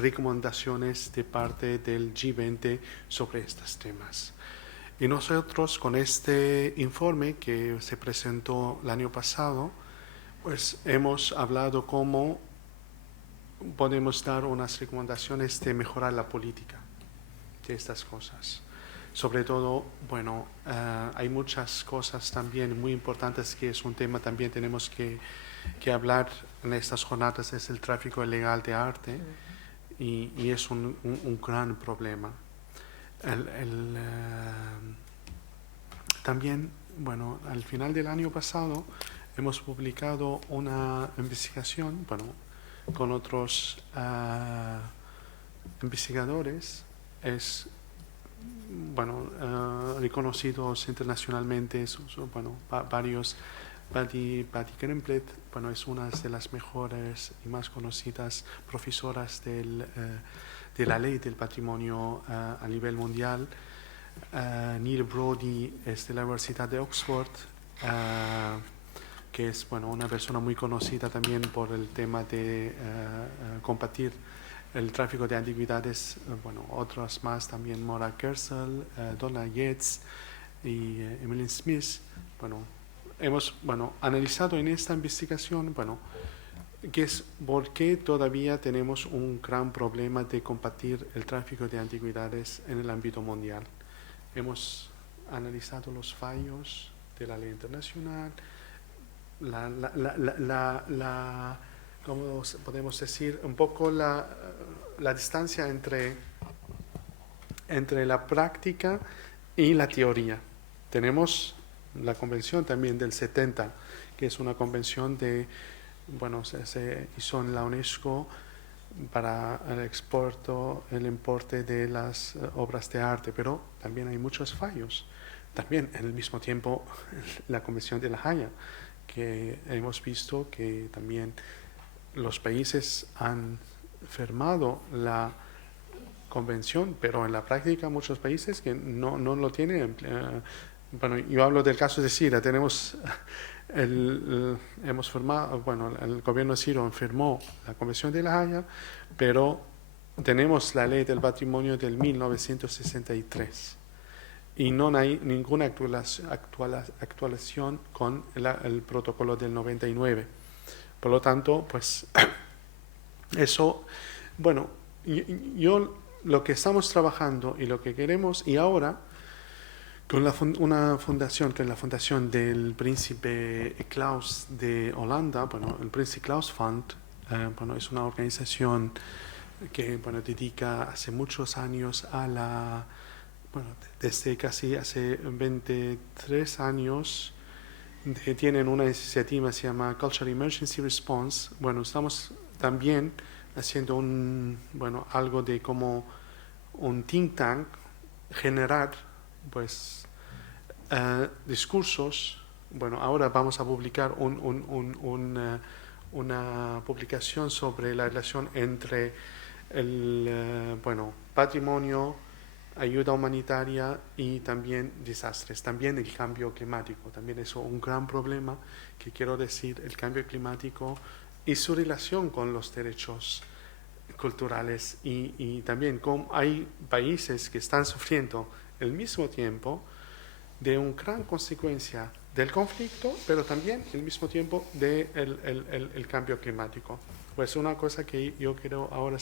recomendaciones de parte del G20 sobre estos temas. Y nosotros con este informe que se presentó el año pasado, pues hemos hablado cómo podemos dar unas recomendaciones de mejorar la política de estas cosas. Sobre todo, bueno, hay muchas cosas también muy importantes que es un tema también tenemos que hablar en estas jornadas, es el tráfico ilegal de arte y es un gran problema. También, bueno, al final del año pasado hemos publicado una investigación, bueno, con otros investigadores, reconocidos internacionalmente, varios. Patty Kremplet, bueno, es una de las mejores y más conocidas profesoras de la ley del patrimonio a nivel mundial. Neil Brody es de la Universidad de Oxford, que es una persona muy conocida también por el tema de combatir el tráfico de antigüedades. Otras más también, Maura Kersel, Donna Yates y Emily Smith. Hemos analizado en esta investigación que es por qué todavía tenemos un gran problema de combatir el tráfico de antigüedades en el ámbito mundial. Hemos analizado los fallos de la ley internacional, ¿cómo podemos decir? Un poco la distancia entre la práctica y la teoría. Tenemos la convención también del 70, que es una convención se hizo en la UNESCO para el importe de las obras de arte, pero también hay muchos fallos. También, en el mismo tiempo, la Convención de La Haya, que hemos visto que también los países han firmado convención, pero en la práctica muchos países que no lo tienen. Bueno, yo hablo del caso de Siria. Tenemos hemos firmado, bueno, el gobierno sirio firmó la Convención de La Haya, pero tenemos la ley del patrimonio del 1963 y no hay ninguna actualización con el protocolo del 99. Por lo tanto, pues eso, bueno, yo lo que estamos trabajando y lo que queremos, y ahora con una fundación, que es la fundación del príncipe Klaus de Holanda, bueno, el príncipe Klaus Fund, bueno, es una organización que, bueno, dedica hace muchos años a la, bueno, desde casi hace 23 años, tienen una iniciativa que se llama Cultural Emergency Response. Bueno, estamos también haciendo bueno, algo de como un think tank, generar pues discursos. Bueno, ahora vamos a publicar una publicación sobre la relación entre el bueno, patrimonio, ayuda humanitaria y también desastres, también el cambio climático, también es un gran problema que quiero decir, el cambio climático y su relación con los derechos culturales y también como hay países que están sufriendo al mismo tiempo de una gran consecuencia del conflicto, pero también al mismo tiempo del cambio climático. Pues una cosa que yo creo ahora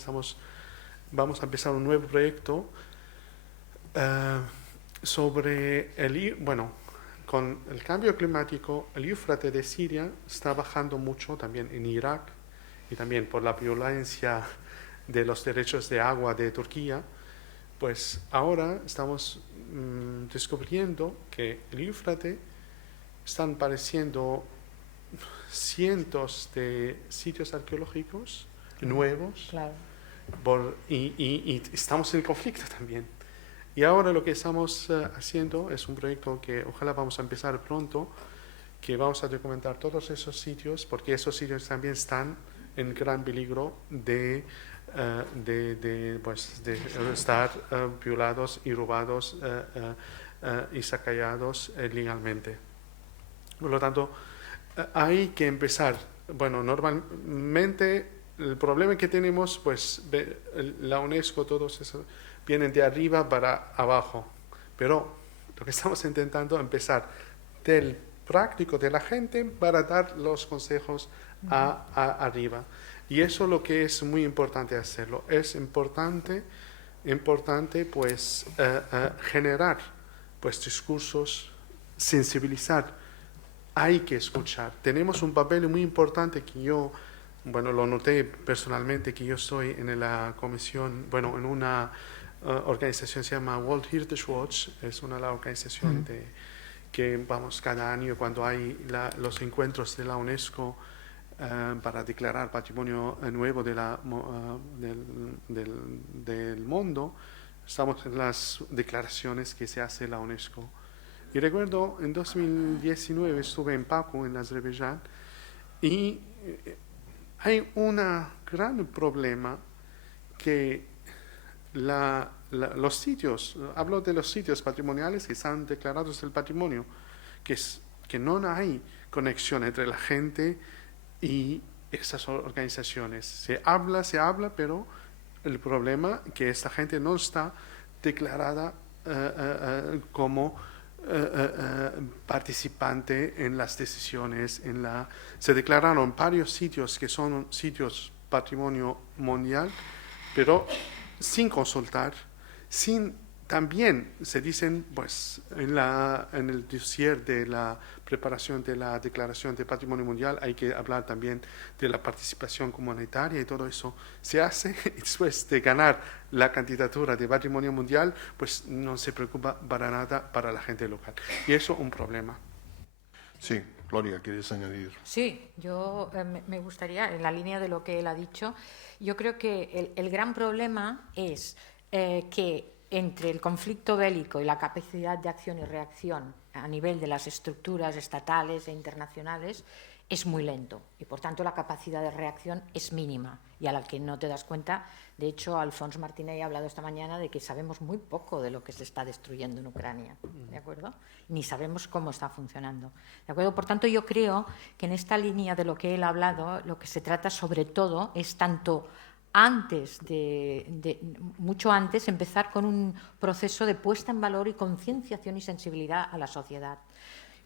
vamos a empezar un nuevo proyecto sobre bueno, con el cambio climático, el Éufrates de Siria está bajando mucho también en Irak y también por la violencia de los derechos de agua de Turquía. Pues ahora estamos descubriendo que el Éufrates están apareciendo cientos de sitios arqueológicos nuevos. Claro. Y estamos en conflicto también. Y ahora lo que estamos haciendo es un proyecto que ojalá vamos a empezar pronto, que vamos a documentar todos esos sitios, porque esos sitios también están en gran peligro de estar violados y robados y saqueados ilegalmente. Por lo tanto, hay que empezar. Bueno, normalmente el problema que tenemos, pues la UNESCO, todos esos vienen de arriba para abajo, pero lo que estamos intentando es empezar del práctico de la gente para dar los consejos arriba. Y eso es lo que es muy importante hacerlo. Es importante pues generar pues discursos, sensibilizar. Hay que escuchar. Tenemos un papel muy importante que yo, bueno, lo noté personalmente, que yo estoy en la comisión, bueno, en una organización que se llama World Heritage Watch, es una organización que vamos cada año cuando hay los encuentros de la UNESCO para declarar patrimonio nuevo del mundo, estamos en las declaraciones que se hace la UNESCO. Y recuerdo, en 2019 estuve en Baku, en Azerbaiyán, y hay un gran problema que los sitios, hablo de los sitios patrimoniales que están declarados del patrimonio, que no hay conexión entre la gente y esas organizaciones. Se habla, pero el problema es que esta gente no está declarada como participante en las decisiones. Se declararon varios sitios que son sitios patrimonio mundial, pero sin consultar, también se dicen, pues, en el dossier de la preparación de la Declaración de Patrimonio Mundial hay que hablar también de la participación comunitaria y todo eso se hace después de ganar la candidatura de Patrimonio Mundial, pues no se preocupa para nada para la gente local. Y eso es un problema. Sí, Gloria, ¿quieres añadir? Sí, yo me gustaría, en la línea de lo que él ha dicho, yo creo que el gran problema es que entre el conflicto bélico y la capacidad de acción y reacción a nivel de las estructuras estatales e internacionales es muy lento y, por tanto, la capacidad de reacción es mínima y a la que no te das cuenta. De hecho, Alfons Martinez ha hablado esta mañana de que sabemos muy poco de lo que se está destruyendo en Ucrania, ¿de acuerdo? Ni sabemos cómo está funcionando, ¿de acuerdo? Por tanto, yo creo que en esta línea de lo que él ha hablado, lo que se trata sobre todo es tanto mucho antes, empezar con un proceso de puesta en valor y concienciación y sensibilidad a la sociedad.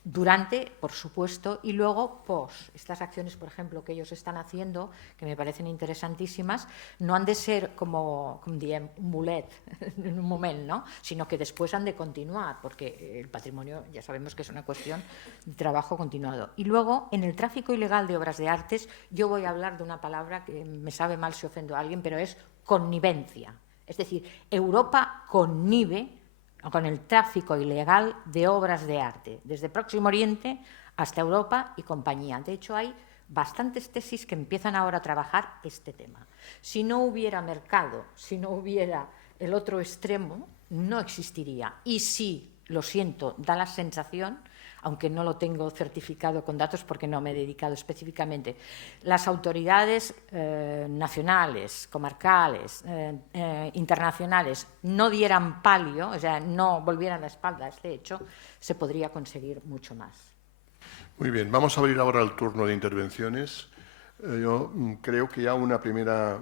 Durante, por supuesto, y luego post. Estas acciones, por ejemplo, que ellos están haciendo, que me parecen interesantísimas, no han de ser como diem, un bolet en un moment, no? Sino que después han de continuar, porque el patrimonio ya sabemos que es una cuestión de trabajo continuado. Y luego, en el tráfico ilegal de obras de artes, yo voy a hablar de una palabra que me sabe mal si ofendo a alguien, pero es connivencia. Es decir, Europa connive con el tráfico ilegal de obras de arte, desde Próximo Oriente hasta Europa y compañía. De hecho, hay bastantes tesis que empiezan ahora a trabajar este tema. Si no hubiera mercado, si no hubiera el otro extremo, no existiría. Y sí, lo siento, da la sensación, aunque no lo tengo certificado con datos porque no me he dedicado específicamente, las autoridades nacionales, comarcales, internacionales no dieran palio, o sea, no volvieran la espalda a este hecho, se podría conseguir mucho más. Muy bien, vamos a abrir ahora el turno de intervenciones. Yo creo que ya una primera,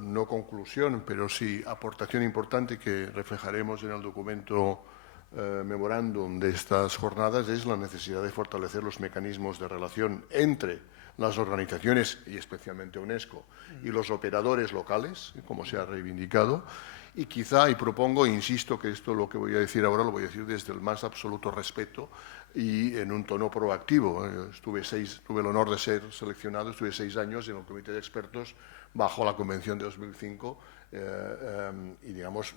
no conclusión, pero sí aportación importante que reflejaremos en el documento memorándum de estas jornadas es la necesidad de fortalecer los mecanismos de relación entre las organizaciones, y especialmente UNESCO, y los operadores locales, como se ha reivindicado, y quizá, y propongo, insisto que esto lo que voy a decir ahora lo voy a decir desde el más absoluto respeto y en un tono proactivo. Tuve el honor de ser seleccionado, estuve 6 años en el comité de expertos bajo la Convención de 2005 y, digamos,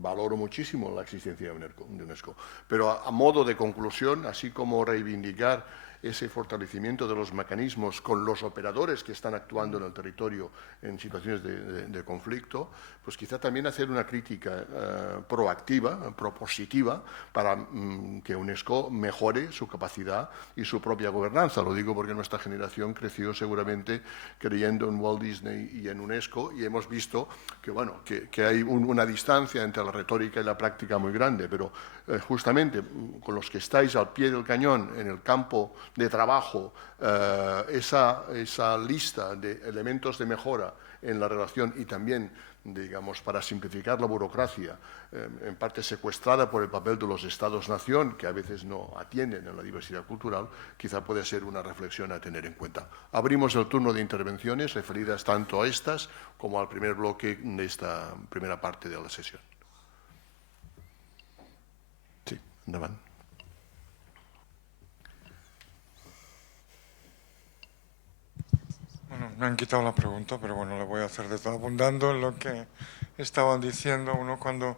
valoro muchísimo la existencia de UNESCO. Pero a modo de conclusión, así como reivindicar ese fortalecimiento de los mecanismos con los operadores que están actuando en el territorio en situaciones de conflicto, pues quizá también hacer una crítica proactiva, propositiva, para que UNESCO mejore su capacidad y su propia gobernanza. Lo digo porque nuestra generación creció seguramente creyendo en Walt Disney y en UNESCO, y hemos visto que, bueno, que hay una distancia entre la retórica y la práctica muy grande, pero justamente con los que estáis al pie del cañón en el campo de trabajo, esa lista de elementos de mejora en la relación y también, digamos, para simplificar la burocracia, en parte secuestrada por el papel de los Estados-nación, que a veces no atienden a la diversidad cultural, quizá puede ser una reflexión a tener en cuenta. Abrimos el turno de intervenciones referidas tanto a estas como al primer bloque de esta primera parte de la sesión. Sí, endavant. Bueno, me han quitado la pregunta, pero bueno, la voy a hacer de todo. Abundando en lo que estaban diciendo, uno cuando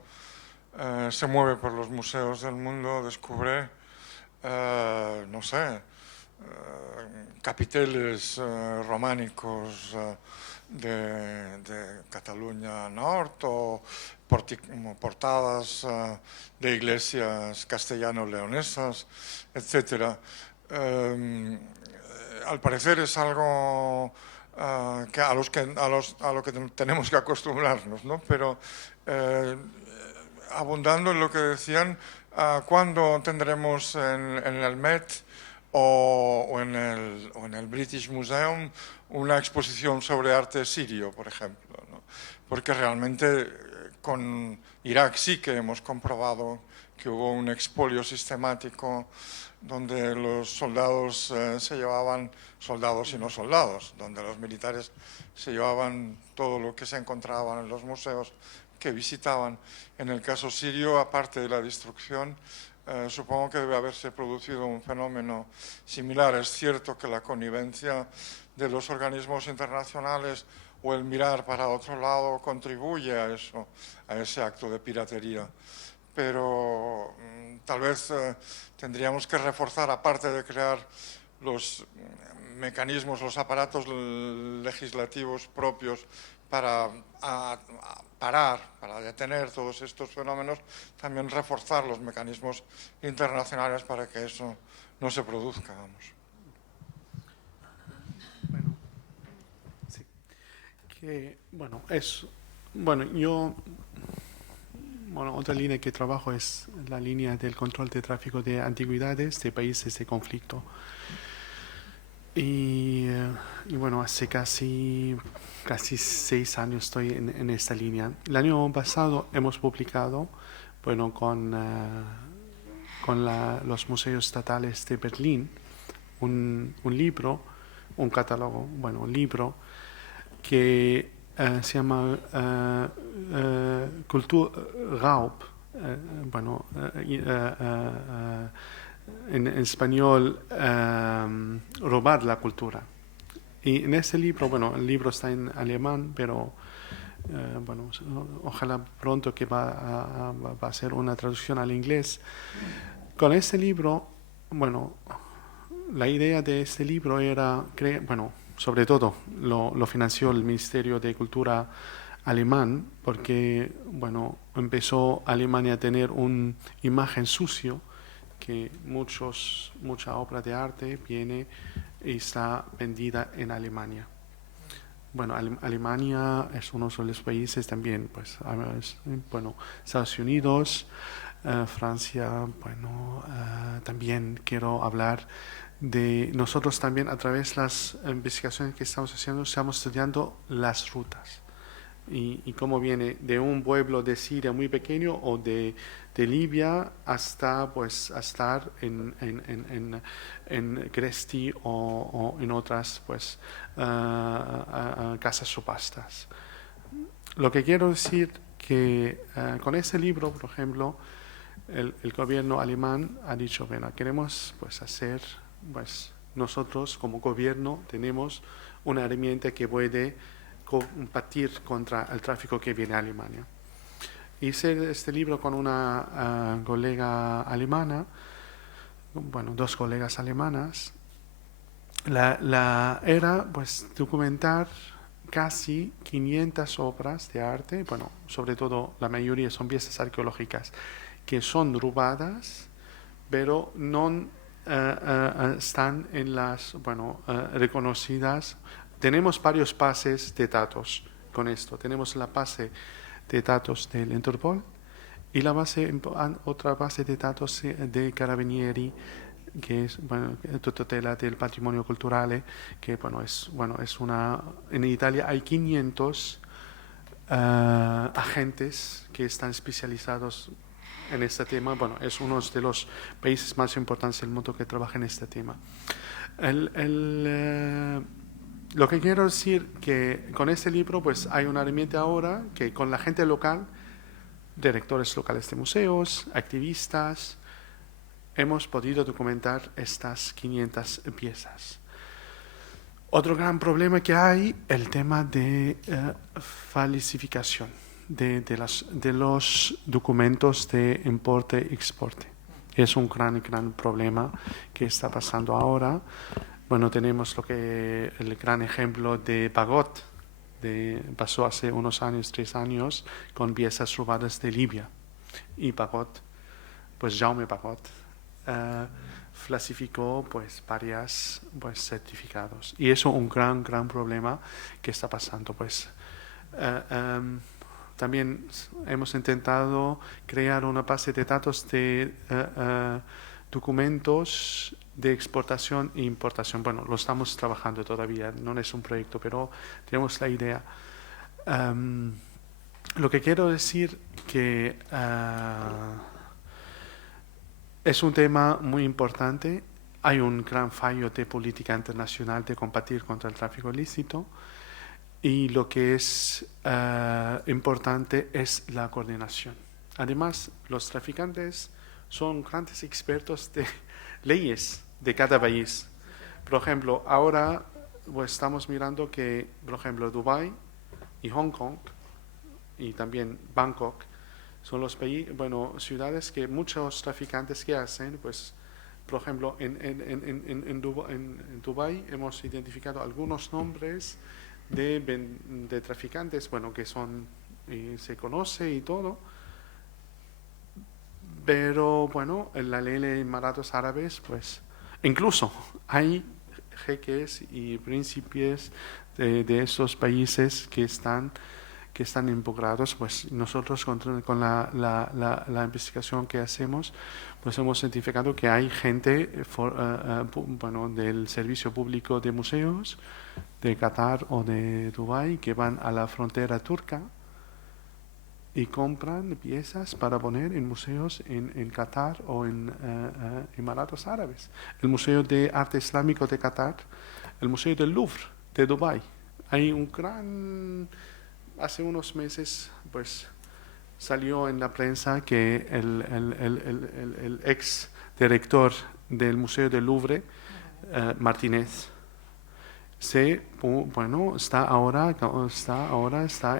se mueve por los museos del mundo descubre, no sé, capiteles románicos de Cataluña Norte o portadas de iglesias castellano-leonesas, etcétera. Al parecer es algo que a lo que tenemos que acostumbrarnos, ¿no? Pero abundando en lo que decían, ¿cuándo tendremos en el Met o en el British Museum una exposición sobre arte sirio, por ejemplo, ¿no? Porque realmente con Irak sí que hemos comprobado que hubo un expolio sistemático donde los soldados se llevaban, soldados y no soldados, donde los militares se llevaban todo lo que se encontraban en los museos que visitaban. En el caso sirio, aparte de la destrucción, supongo que debe haberse producido un fenómeno similar. Es cierto que la connivencia de los organismos internacionales o el mirar para otro lado contribuye a eso, a ese acto de piratería. Pero tal vez tendríamos que reforzar, aparte de crear los mecanismos, los aparatos legislativos propios para parar, para detener todos estos fenómenos, también reforzar los mecanismos internacionales para que eso no se produzca. Vamos. que, otra línea que trabajo es la línea del control de tráfico de antigüedades de países de conflicto. Y bueno, hace casi 6 años estoy en esta línea. El año pasado hemos publicado, con los museos estatales de Berlín, un libro, un catálogo, un libro que se llama Kulturraub, en español, robar la cultura. Y en ese libro, el libro está en alemán, pero ojalá pronto que va a ser una traducción al inglés. Con este libro, la idea de este libro era, sobre todo lo financió el Ministerio de Cultura alemán, porque, empezó Alemania a tener una imagen sucio, que mucha obra de arte viene y está vendida en Alemania. Alemania es uno de los países también, Estados Unidos, Francia, también quiero hablar de nosotros también a través de las investigaciones que estamos haciendo, estamos estudiando las rutas y cómo viene de un pueblo de Siria muy pequeño o de Libia hasta a estar en Cresti o en otras casas subastas. Lo que quiero decir que con este libro, por ejemplo, el gobierno alemán ha dicho, queremos hacer, nosotros como gobierno tenemos una herramienta que puede combatir contra el tráfico que viene a Alemania. Hice este libro con una colega alemana, dos colegas alemanas. Era documentar casi 500 obras de arte, sobre todo la mayoría son piezas arqueológicas que son robadas, pero no están en las reconocidas. Tenemos varios pases de datos con esto. Tenemos la base de datos del Interpol y otra base de datos de Carabinieri, que es tutela del patrimonio culturale, que es una. En Italia hay 500 agentes que están especializados en este tema. Es uno de los países más importantes del mundo que trabaja en este tema. Lo que quiero decir que con este libro hay una herramienta ahora que con la gente local, directores locales de museos, activistas, hemos podido documentar estas 500 piezas. Otro gran problema que hay, el tema de falsificación de los documentos de importe y exporte. Es un gran problema que está pasando ahora. Tenemos el gran ejemplo de Bagot, pasó hace unos años, 3 años, con piezas robadas de Libia. Y Bagot, Jaume Bagot, falsificó varios certificados. Y eso es un gran problema que está pasando. También hemos intentado crear una base de datos de documentos de exportación e importación. Lo estamos trabajando todavía, no es un proyecto, pero tenemos la idea. Lo que quiero decir que es un tema muy importante. Hay un gran fallo de política internacional de combatir contra el tráfico ilícito y lo que es importante es la coordinación. Además, los traficantes son grandes expertos de leyes de cada país. Por ejemplo, ahora estamos mirando que, por ejemplo, Dubái y Hong Kong y también Bangkok son los ciudades que muchos traficantes que hacen, por ejemplo, en Dubái hemos identificado algunos nombres de traficantes, que son, se conoce y todo, pero en la ley de Emiratos Árabes, incluso hay jeques y príncipes de esos países que están involucrados. Pues nosotros con la investigación que hacemos, pues hemos identificado que hay gente bueno, del Servicio Público de Museos de Qatar o de Dubái que van a la frontera turca y compran piezas para poner en museos en Qatar o en Emiratos Árabes. El Museo de Arte Islámico de Qatar, el Museo del Louvre de Dubái. Hay un gran... Hace unos meses, pues, salió en la prensa que el ex director del Museo del Louvre, Martínez, está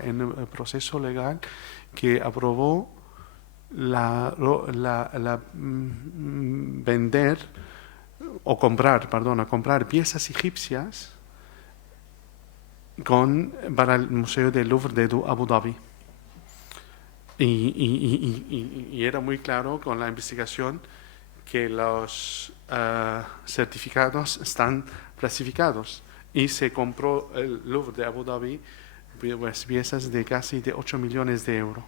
en el proceso legal que aprobó vender o comprar piezas egipcias para el Museo del Louvre de Abu Dhabi. Y era muy claro con la investigación que los certificados están clasificados y se compró el Louvre de Abu Dhabi pues, piezas de casi de 8 millones de euros.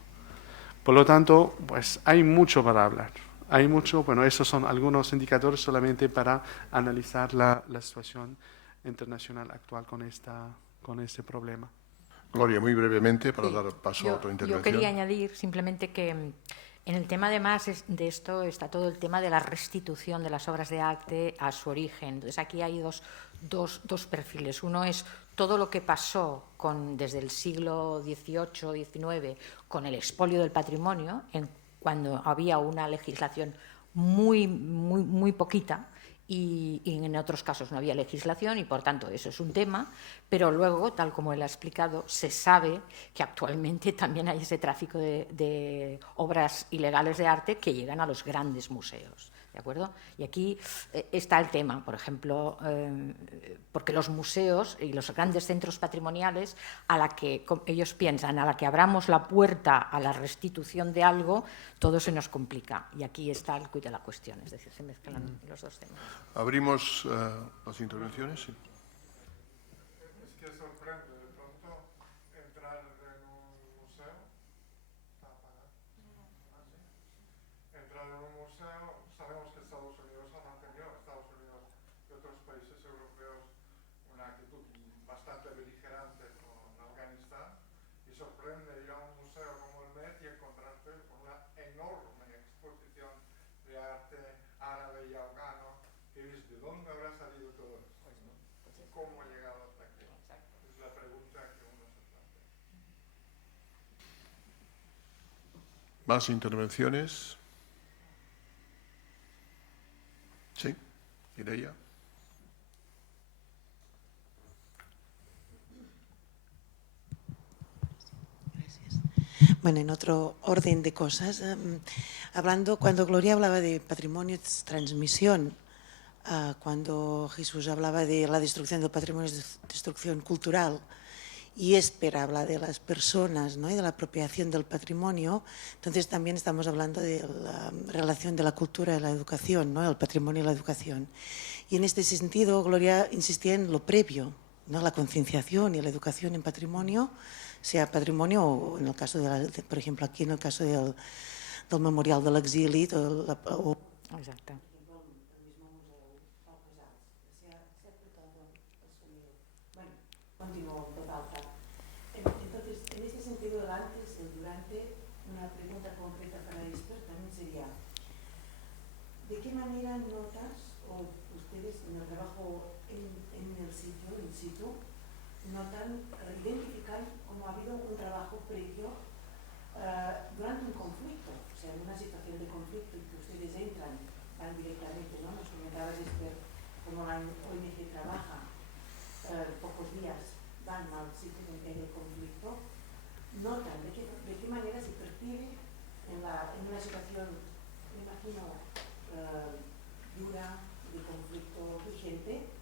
Por lo tanto, pues hay mucho para hablar. Hay mucho, bueno, esos son algunos indicadores solamente para analizar la situación internacional actual con este problema. Gloria, muy brevemente para dar paso a tu intervención. Yo quería añadir simplemente que en el tema además de esto está todo el tema de la restitución de las obras de arte a su origen. Entonces aquí hay dos perfiles. Uno es todo lo que pasó desde el siglo XVIII, XIX con el expolio del patrimonio, cuando había una legislación muy poquita, y en otros casos no había legislación y por tanto eso es un tema, pero luego, tal como él ha explicado, se sabe que actualmente también hay ese tráfico de obras ilegales de arte que llegan a los grandes museos, ¿de acuerdo? Y aquí está el tema, por ejemplo, porque los museos y los grandes centros patrimoniales, a la que ellos piensan, a la que abramos la puerta a la restitución de algo, todo se nos complica. Y aquí está el quid de la cuestión, es decir, se mezclan los dos temas. Abrimos las intervenciones. Sí. Es que sorprende de pronto entrar en un museo. ¿Está apagado? Entrar en un museo, sabemos que Estados Unidos ha mantenido, Estados Unidos y otros países europeos, una actitud bastante beligerante con Afganistán, y sorprende ir a un museo como el Met y encontrarte con una enorme exposición de arte árabe y afgano, que es de dónde habrá salido todo esto, ¿no? ¿Cómo ha llegado hasta aquí? Es la pregunta que uno se plantea. ¿Más intervenciones? Sí, Mireia. Bueno, en otro orden de cosas, cuando Gloria hablaba de patrimonio de transmisión, cuando Jesús hablaba de la destrucción del patrimonio, destrucción cultural, y Esper habla de las personas, ¿no? Y de la apropiación del patrimonio, entonces también estamos hablando de la relación de la cultura y la educación, ¿no? El patrimonio y la educación. Y en este sentido, Gloria insistía en lo previo, ¿no? La concienciación y la educación en patrimonio, sea patrimonio o en el caso por ejemplo, aquí en el caso del Memorial de l'Exili. Exacto. Entonces, en este sentido, el antes, el durante, una pregunta concreta para Esper también sería: ¿de qué manera notas, o ustedes en el trabajo en el sitio, in situ, notan, identifican cómo ha habido un trabajo previo durante un conflicto, o sea, en una situación de conflicto en que ustedes van directamente, ¿no? Nos comentabas, Esper, cómo la ONG trabaja, pocos días van al sitio en que hay el conflicto, notan de qué manera se percibe en una situación, me imagino, dura, de conflicto vigente,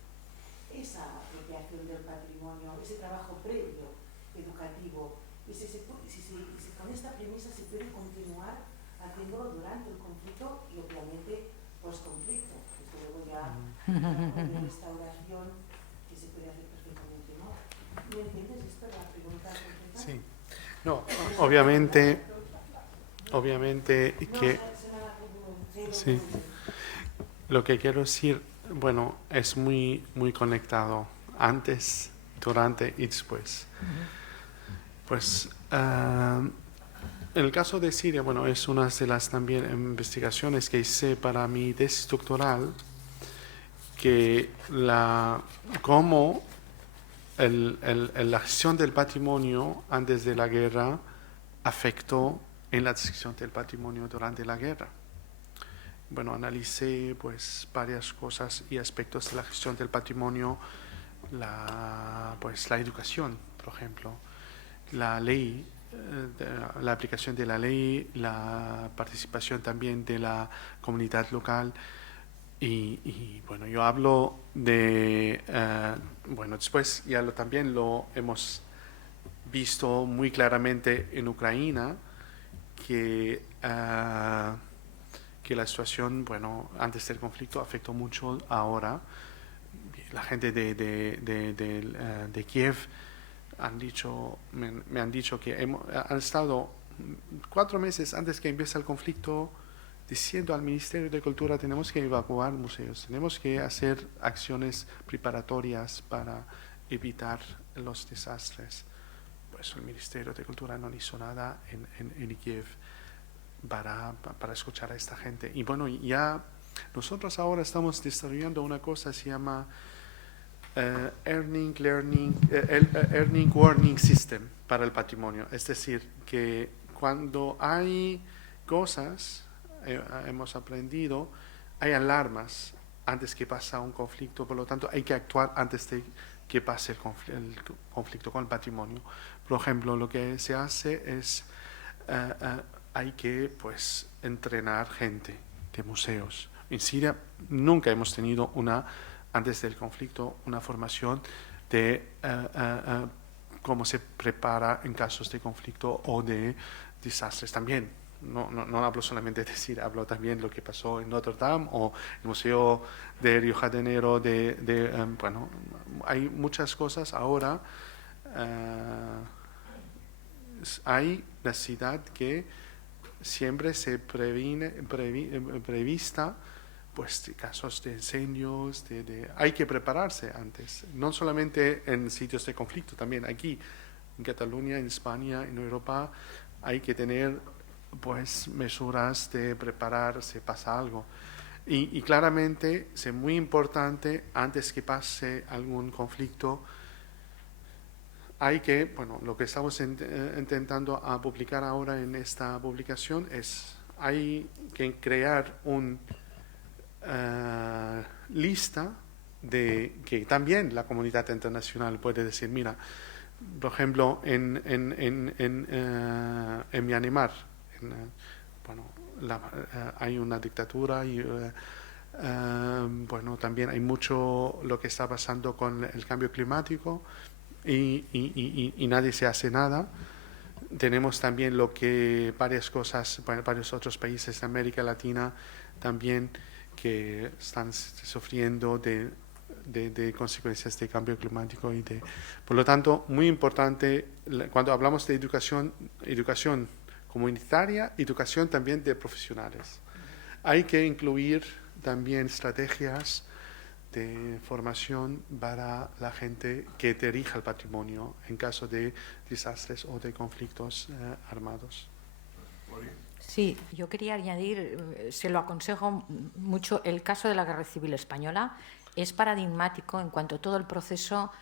esa apropiación del patrimonio, ese trabajo previo educativo, y si con esta premisa se puede continuar haciéndolo durante el conflicto y obviamente post-conflicto, desde luego ya la restauración que se puede hacer perfectamente, ¿no? ¿Me entiendes? Esto la pregunta concreta. Sí. No, obviamente que sí. Lo que quiero decir, bueno, es muy conectado antes, durante y después. Pues en el caso de Siria, bueno, es una de las también investigaciones que hice para mi tesis doctoral, que cómo la gestión del patrimonio antes de la guerra afectó en la gestión del patrimonio durante la guerra. Bueno, analicé pues varias cosas y aspectos de la gestión del patrimonio, la educación, por ejemplo, la ley, la aplicación de la ley, la participación también de la comunidad local. Y bueno, yo hablo de, bueno, después ya también lo hemos visto muy claramente en Ucrania, que la situación, bueno, antes del conflicto afectó mucho ahora. La gente de Kiev me han dicho que han estado 4 meses antes que empiece el conflicto diciendo al Ministerio de Cultura: tenemos que evacuar museos, tenemos que hacer acciones preparatorias para evitar los desastres. Pues el Ministerio de Cultura no hizo nada en Kiev para escuchar a esta gente. Y bueno, ya nosotros ahora estamos desarrollando una cosa que se llama Earning Warning System para el patrimonio. Es decir, que cuando hay cosas, hemos aprendido, hay alarmas antes que pasa un conflicto, por lo tanto hay que actuar antes de que pase el conflicto con el patrimonio. Por ejemplo, lo que se hace es hay que pues entrenar gente de museos. En Siria nunca hemos tenido antes del conflicto una formación de cómo se prepara en casos de conflicto o de desastres también. No hablo solamente de Siria, hablo también de lo que pasó en Notre Dame o el Museo de Río de Janeiro. Bueno, hay muchas cosas ahora. Hay necesidad que siempre se prevista pues casos de incendios, hay que prepararse antes, no solamente en sitios de conflicto, también aquí en Cataluña, en España, en Europa, hay que tener pues medidas de preparar si pasa algo. Y claramente es muy importante, antes que pase algún conflicto, hay que, bueno, lo que estamos intentando a publicar ahora en esta publicación hay que crear una lista de que también la comunidad internacional puede decir: mira, por ejemplo, en Myanmar, bueno, hay una dictadura y bueno, también hay mucho lo que está pasando con el cambio climático. Y nadie se hace nada. Tenemos también varias cosas, varios otros países de América Latina también que están sufriendo de consecuencias de cambio climático. Por lo tanto, muy importante, cuando hablamos de educación comunitaria, educación también de profesionales. Hay que incluir también estrategias de formación para la gente que dirija el patrimonio en caso de desastres o de conflictos armados. Sí, yo quería añadir, se lo aconsejo mucho, el caso de la Guerra Civil Española es paradigmático en cuanto a todo el proceso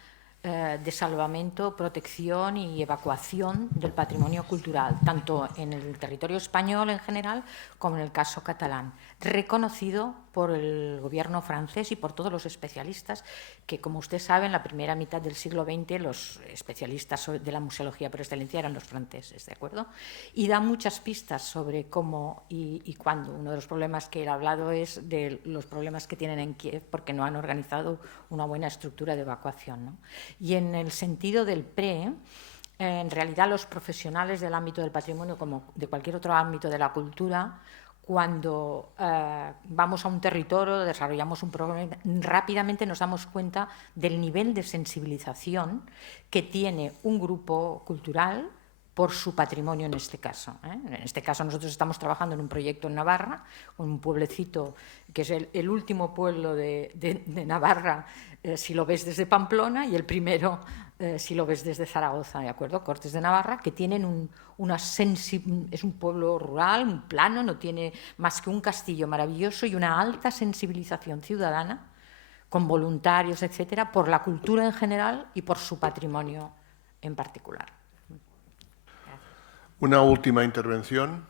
de salvamento, protección y evacuación del patrimonio cultural, tanto en el territorio español en general como en el caso catalán, reconocido por el gobierno francés y por todos los especialistas, que, como usted sabe, en la primera mitad del siglo XX los especialistas de la museología por excelencia eran los franceses, ¿de acuerdo? Y da muchas pistas sobre cómo y cuándo. Uno de los problemas que él ha hablado es de los problemas que tienen en Kiev porque no han organizado una buena estructura de evacuación, ¿no? Y en el sentido del en realidad los profesionales del ámbito del patrimonio, como de cualquier otro ámbito de la cultura, cuando vamos a un territorio, desarrollamos un programa, rápidamente nos damos cuenta del nivel de sensibilización que tiene un grupo cultural por su patrimonio en este caso. En este caso nosotros estamos trabajando en un proyecto en Navarra, con un pueblecito que es el último pueblo de Navarra, si lo ves desde Pamplona, y el primero si lo ves desde Zaragoza, ¿de acuerdo? Cortes de Navarra, que tienen es un pueblo rural, un plano, no tiene más que un castillo maravilloso y una alta sensibilización ciudadana, con voluntarios, etcétera, por la cultura en general y por su patrimonio en particular. Una última intervención.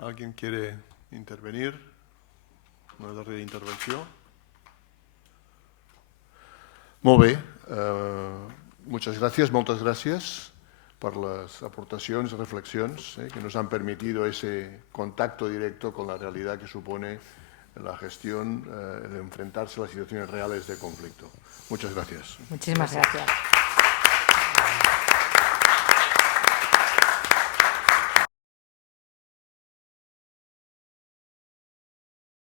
¿Alguien quiere intervenir? Una darrera intervenció. Molt bé. Muchas gracias, moltes gràcies por las aportaciones y reflexiones que nos han permitido ese contacto directo con la realidad que supone la gestión de enfrentarse a las situaciones reales de conflicto. Muchas gracias. Muchísimas gracias.